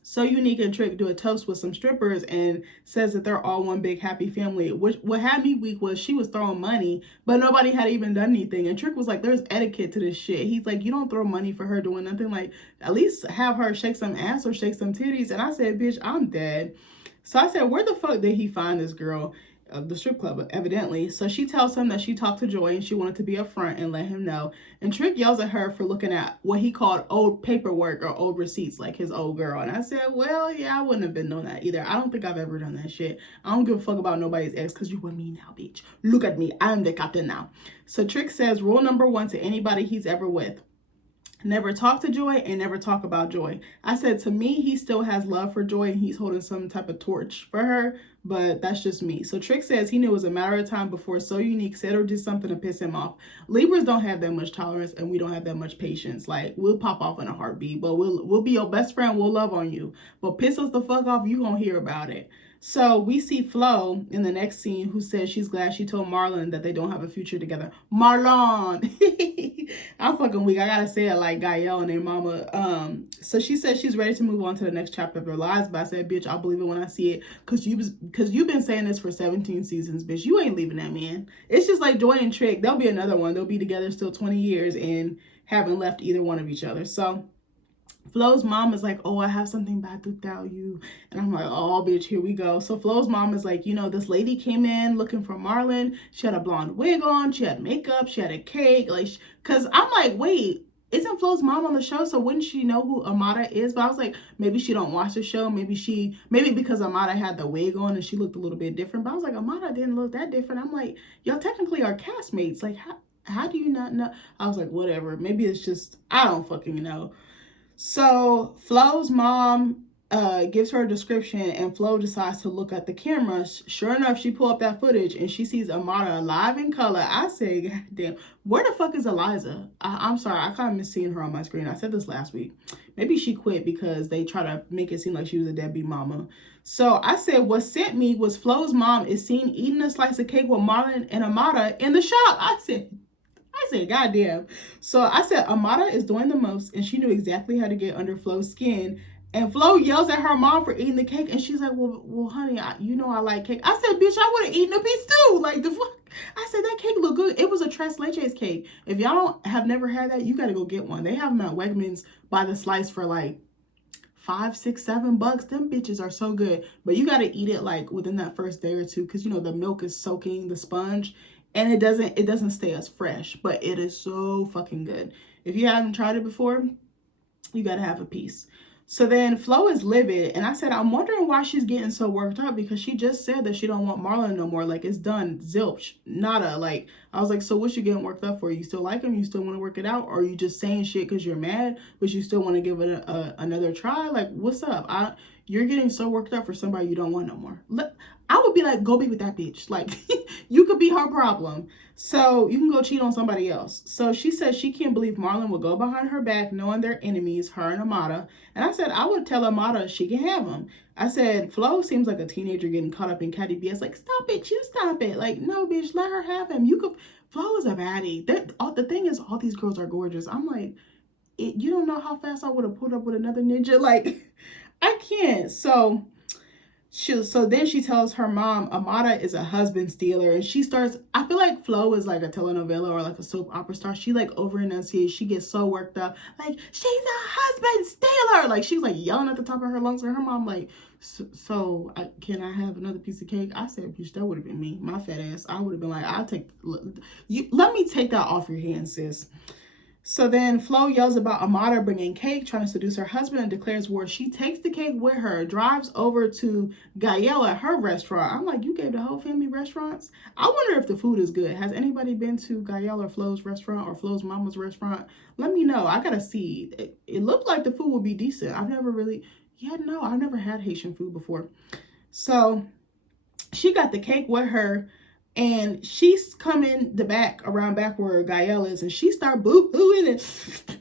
So Unique and Trick do a toast with some strippers and says that they're all one big happy family. What had me weak was she was throwing money, but nobody had even done anything. And Trick was like, there's etiquette to this shit. He's like, you don't throw money for her doing nothing. Like, at least have her shake some ass or shake some titties. And I said, bitch, I'm dead. So I said, where the fuck did he find this girl? The strip club, evidently. So she tells him that she talked to Joy and she wanted to be upfront and let him know. And Trick yells at her for looking at what he called old paperwork or old receipts, like his old girl. And I said, well, yeah, I wouldn't have been doing that either. I don't think I've ever done that shit. I don't give a fuck about nobody's ex because you with me now, bitch. Look at me. I'm the captain now. So Trick says rule number 1 to anybody he's ever with: never talk to Joy and never talk about Joy. I said, to me, he still has love for Joy and he's holding some type of torch for her, but that's just me. So Trick says he knew it was a matter of time before So Unique said or did something to piss him off. Libras don't have that much tolerance and we don't have that much patience. Like, we'll pop off in a heartbeat, but we'll be your best friend. We'll love on you. But piss us the fuck off, you gonna hear about it. So we see Flo in the next scene who says she's glad she told Marlon that they don't have a future together. Marlon! I'm fucking weak. I gotta say it like Gael and their mama. So she says she's ready to move on to the next chapter of their lives. But I said, bitch, I'll believe it when I see it. Cause you've been saying this for 17 seasons, bitch. You ain't leaving that man. It's just like Joy and Trick. There'll be another one. They'll be together still 20 years and haven't left either one of each other. So Flo's mom is like, oh, I have something bad to tell you. And I'm like, oh, bitch, here we go. So Flo's mom is like, this lady came in looking for Marlon. She had a blonde wig on. She had makeup. She had a cake. Like, because I'm like, wait, isn't Flo's mom on the show? So wouldn't she know who Amada is? But I was like, maybe she don't watch the show. Maybe because Amada had the wig on and she looked a little bit different. But I was like, Amada didn't look that different. I'm like, y'all technically are castmates. Like, how do you not know? I was like, whatever. Maybe it's just, I don't fucking know. So Flo's mom gives her a description and Flo decides to look at the camera. Sure enough, she pulled up that footage and she sees Amada alive in color. I say, God damn, where the fuck is Eliza? I'm sorry, I kind of miss seeing her on my screen. I said this last week. Maybe she quit because they try to make it seem like she was a deadbeat mama. So I said, what sent me was Flo's mom is seen eating a slice of cake with Marlon and Amada in the shop. I said, goddamn. So I said, Amada is doing the most, and she knew exactly how to get under Flo's skin. And Flo yells at her mom for eating the cake, and she's like, well, honey, I like cake. I said, bitch, I would have eaten a piece too. Like, the fuck? I said, that cake looked good. It was a Tres Leches cake. If y'all have never had that, you got to go get one. They have them at Wegmans by the slice for like $5, $6, $7. Them bitches are so good. But you got to eat it like within that first day or two because, the milk is soaking the sponge. And it doesn't stay as fresh, but it is so fucking good. If you haven't tried it before, you gotta have a piece. So then Flo is livid, and I said, I'm wondering why she's getting so worked up because she just said that she don't want Marlon no more. Like, it's done, zilch, nada. Like, I was like, so what you getting worked up for? You still like him? You still want to work it out? Or are you just saying shit because you're mad, but you still want to give it another try? Like, what's up? You're getting so worked up for somebody you don't want no more. I would be like, go be with that bitch. Like, you could be her problem. So you can go cheat on somebody else. So she says she can't believe Marlon would go behind her back knowing they're enemies, her and Amada. And I said, I would tell Amada she can have him. I said, Flo seems like a teenager getting caught up in catty BS. Like, stop it. You stop it. Like, no, bitch, let her have him. Flo is a baddie. The thing is, all these girls are gorgeous. I'm like, you don't know how fast I would have pulled up with another ninja. Like, I can't. So then she tells her mom Amada is a husband stealer, and she starts, I feel like Flo is like a telenovela or like a soap opera star. She like over enunciates. She gets so worked up, like, she's a husband stealer. Like, she's like yelling at the top of her lungs, and her mom like, can I have another piece of cake? I said, bitch, that would have been me, my fat ass. I would have been like, let me take that off your hands, sis. So then Flo yells about Amada bringing cake, trying to seduce her husband, and declares war. She takes the cake with her, drives over to Gael at her restaurant. I'm like, you gave the whole family restaurants? I wonder if the food is good. Has anybody been to Gael or Flo's restaurant or Flo's mama's restaurant? Let me know. I got to see. It looked like the food would be decent. I've never had Haitian food before. So she got the cake with her. And she's coming around back where Gael is, and she start boo-hooing and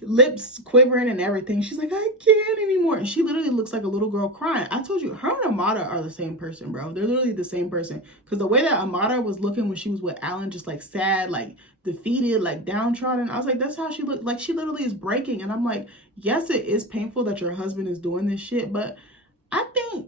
lips quivering and everything. She's like, I can't anymore. And she literally looks like a little girl crying. I told you, her and Amada are the same person, bro. They're literally the same person. Because the way that Amada was looking when she was with Alan, just like sad, like defeated, like downtrodden, I was like, that's how she looked. Like, she literally is breaking. And I'm like, yes, it is painful that your husband is doing this shit, but I think,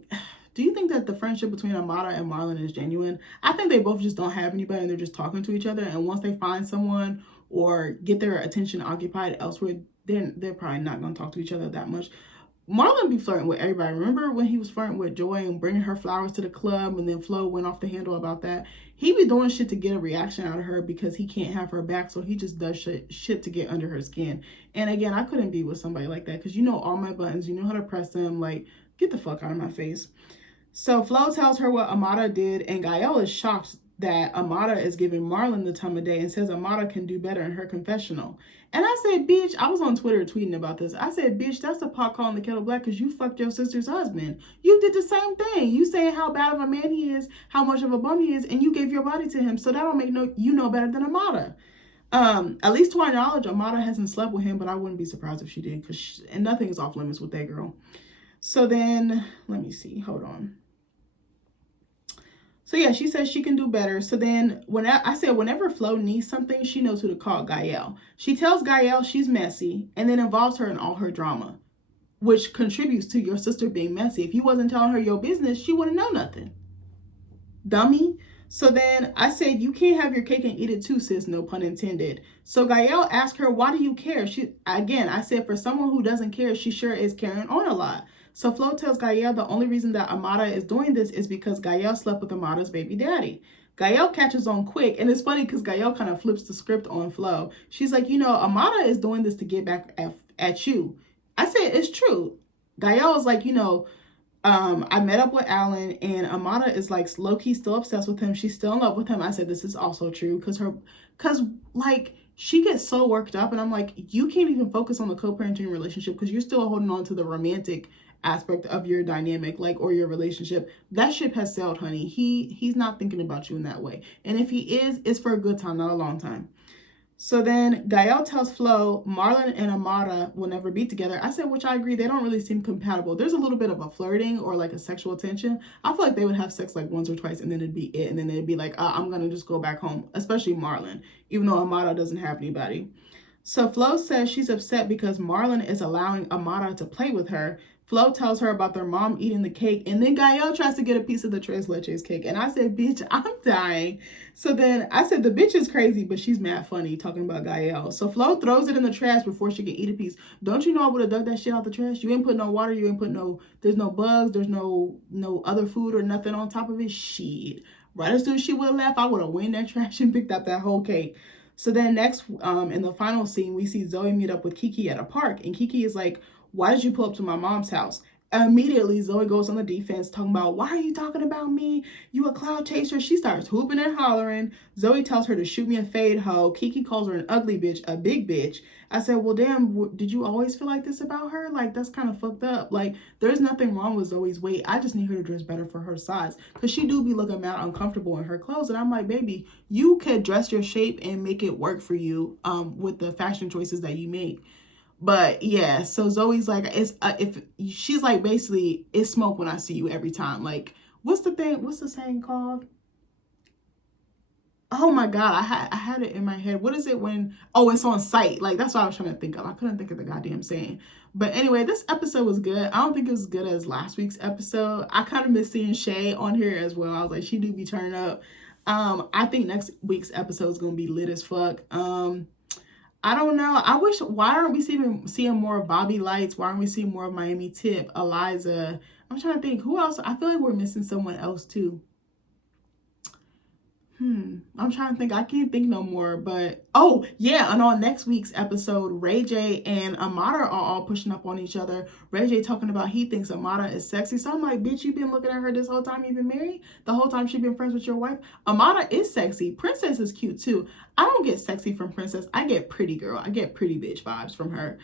do you think that the friendship between Amada and Marlon is genuine? I think they both just don't have anybody and they're just talking to each other. And once they find someone or get their attention occupied elsewhere, then they're probably not going to talk to each other that much. Marlon be flirting with everybody. Remember when he was flirting with Joy and bringing her flowers to the club, and then Flo went off the handle about that? He be doing shit to get a reaction out of her because he can't have her back, so he just does shit to get under her skin. And again, I couldn't be with somebody like that because you know all my buttons. You know how to press them. Like, get the fuck out of my face. So Flo tells her what Amada did, and Gael is shocked that Amada is giving Marlon the time of day and says Amada can do better in her confessional. And I said, bitch, I was on Twitter tweeting about this. I said, bitch, that's the pot calling the kettle black because you fucked your sister's husband. You did the same thing. You saying how bad of a man he is, how much of a bum he is, and you gave your body to him. So that don't make you know better than Amada. At least to our knowledge, Amada hasn't slept with him, but I wouldn't be surprised if she did, and nothing is off limits with that girl. So then, let me see. Hold on. So yeah, she says she can do better. So then whenever Flo needs something, she knows who to call, Gael. She tells Gael she's messy and then involves her in all her drama, which contributes to your sister being messy. If you wasn't telling her your business, she wouldn't know nothing. Dummy. So then I said, you can't have your cake and eat it too, sis, no pun intended. So Gael asked her, why do you care? I said, for someone who doesn't care, she sure is carrying on a lot. So Flo tells Gael the only reason that Amada is doing this is because Gael slept with Amada's baby daddy. Gael catches on quick, and it's funny because Gael kind of flips the script on Flo. She's like, Amada is doing this to get back at you. I said, it's true. Gael is like, I met up with Alan, and Amada is like low-key still obsessed with him. She's still in love with him. I said, this is also true because like, she gets so worked up, and I'm like, you can't even focus on the co-parenting relationship because you're still holding on to the romantic aspect of your dynamic, like, or your relationship. That ship has sailed, honey. He's not thinking about you in that way. And if he is, it's for a good time, not a long time. So then Gael tells Flo Marlon and Amada will never be together. I said, which I agree, they don't really seem compatible. There's a little bit of a flirting or like a sexual tension. I feel like they would have sex like once or twice and then it'd be it. And then it'd be like, I'm going to just go back home, especially Marlon, even though Amada doesn't have anybody. So Flo says she's upset because Marlon is allowing Amada to play with her. Flo tells her about their mom eating the cake, and then Gael tries to get a piece of the tres leches cake. And I said, bitch, I'm dying. So then I said, the bitch is crazy, but she's mad funny talking about Gael. So Flo throws it in the trash before she can eat a piece. Don't you know I would have dug that shit out the trash? You ain't put no water, you ain't put there's no bugs, there's no other food or nothing on top of it. Shit. Right as soon as she would have left, I would have went in that trash and picked up that whole cake. So then next, in the final scene, we see Zoe meet up with Kiki at a park. And Kiki is like, why did you pull up to my mom's house? Immediately, Zoe goes on the defense talking about, why are you talking about me? You a cloud chaser? She starts hooping and hollering. Zoe tells her to shoot me a fade hoe. Kiki calls her an ugly bitch, a big bitch. I said, well, damn, did you always feel like this about her? Like, that's kind of fucked up. Like, there's nothing wrong with Zoe's weight. I just need her to dress better for her size. Because she do be looking mad uncomfortable in her clothes. And I'm like, baby, you could dress your shape and make it work for you with the fashion choices that you make. But yeah, so Zoe's like, it's if she's like, basically, it's smoke when I see you every time. Like, what's the saying called? Oh my God, I had it in my head. What is it when, it's on sight. Like, that's what I was trying to think of. I couldn't think of the goddamn saying. But anyway, this episode was good. I don't think it was as good as last week's episode. I kind of miss seeing Shay on here as well. I was like, she do be turning up. I think next week's episode is going to be lit as fuck. I don't know. Why aren't we seeing more of Bobby Lights? Why aren't we seeing more of Miami Tip, Eliza? I'm trying to think. Who else? I feel like we're missing someone else too. I'm trying to think. I can't think no more. But, oh, yeah. And on next week's episode, Ray J and Amada are all pushing up on each other. Ray J talking about he thinks Amada is sexy. So I'm like, bitch, you've been looking at her this whole time you've been married? The whole time she's been friends with your wife? Amada is sexy. Princess is cute, too. I don't get sexy from Princess. I get pretty girl. I get pretty bitch vibes from her.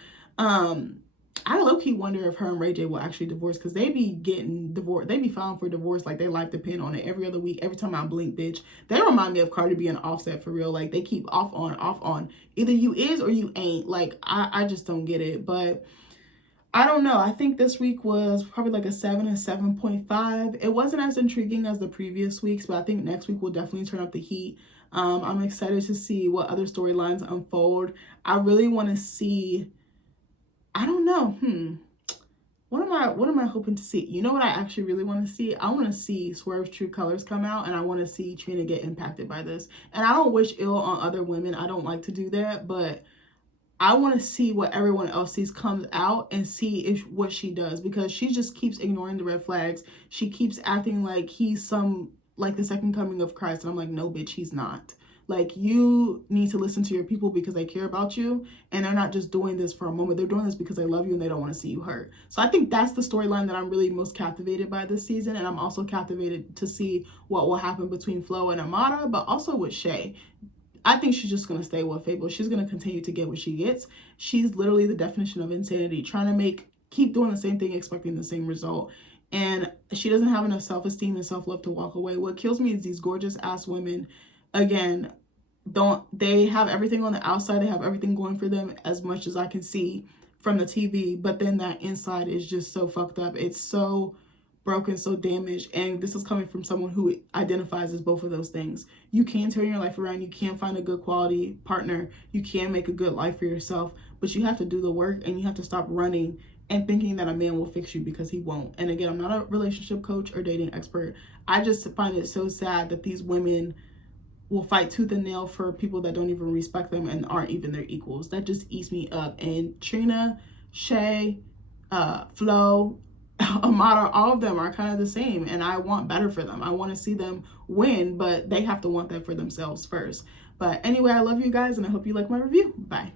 I low-key wonder if her and Ray J will actually divorce, because they be getting divorced. They be filing for divorce like their life depend on it every other week. Every time I blink, bitch. They remind me of Cardi B and Offset for real. Like, they keep off on, off on. Either you is or you ain't. Like, I just don't get it. But I don't know. I think this week was probably like a 7 and 7.5. It wasn't as intriguing as the previous weeks, but I think next week will definitely turn up the heat. I'm excited to see what other storylines unfold. I really want to see, I don't know. What am I hoping to see? You know what I actually really want to see? I want to see Swerve's true colors come out, and I want to see Trina get impacted by this. And I don't wish ill on other women. I don't like to do that, but I want to see what everyone else sees comes out and see if what she does, because she just keeps ignoring the red flags. She keeps acting like he's like the second coming of Christ. And I'm like, no, bitch, he's not. Like, you need to listen to your people because they care about you, and they're not just doing this for a moment. They're doing this because they love you and they don't want to see you hurt. So I think that's the storyline that I'm really most captivated by this season. And I'm also captivated to see what will happen between Flo and Amara, but also with Shay. I think she's just going to stay with Fable. She's going to continue to get what she gets. She's literally the definition of insanity, trying to keep doing the same thing, expecting the same result. And she doesn't have enough self-esteem and self-love to walk away. What kills me is these gorgeous ass women, again, they have everything on the outside. They have everything going for them as much as I can see from the TV. But then that inside is just so fucked up. It's so broken, so damaged. And this is coming from someone who identifies as both of those things. You can turn your life around. You can find a good quality partner. You can make a good life for yourself, but you have to do the work, and you have to stop running and thinking that a man will fix you, because he won't. And again, I'm not a relationship coach or dating expert. I just find it so sad that these women will fight tooth and nail for people that don't even respect them and aren't even their equals. That just eats me up. And Trina, Shay, Flo, Amara, all of them are kind of the same, and I want better for them. I want to see them win, but they have to want that for themselves first. But anyway, I love you guys, and I hope you like my review. Bye.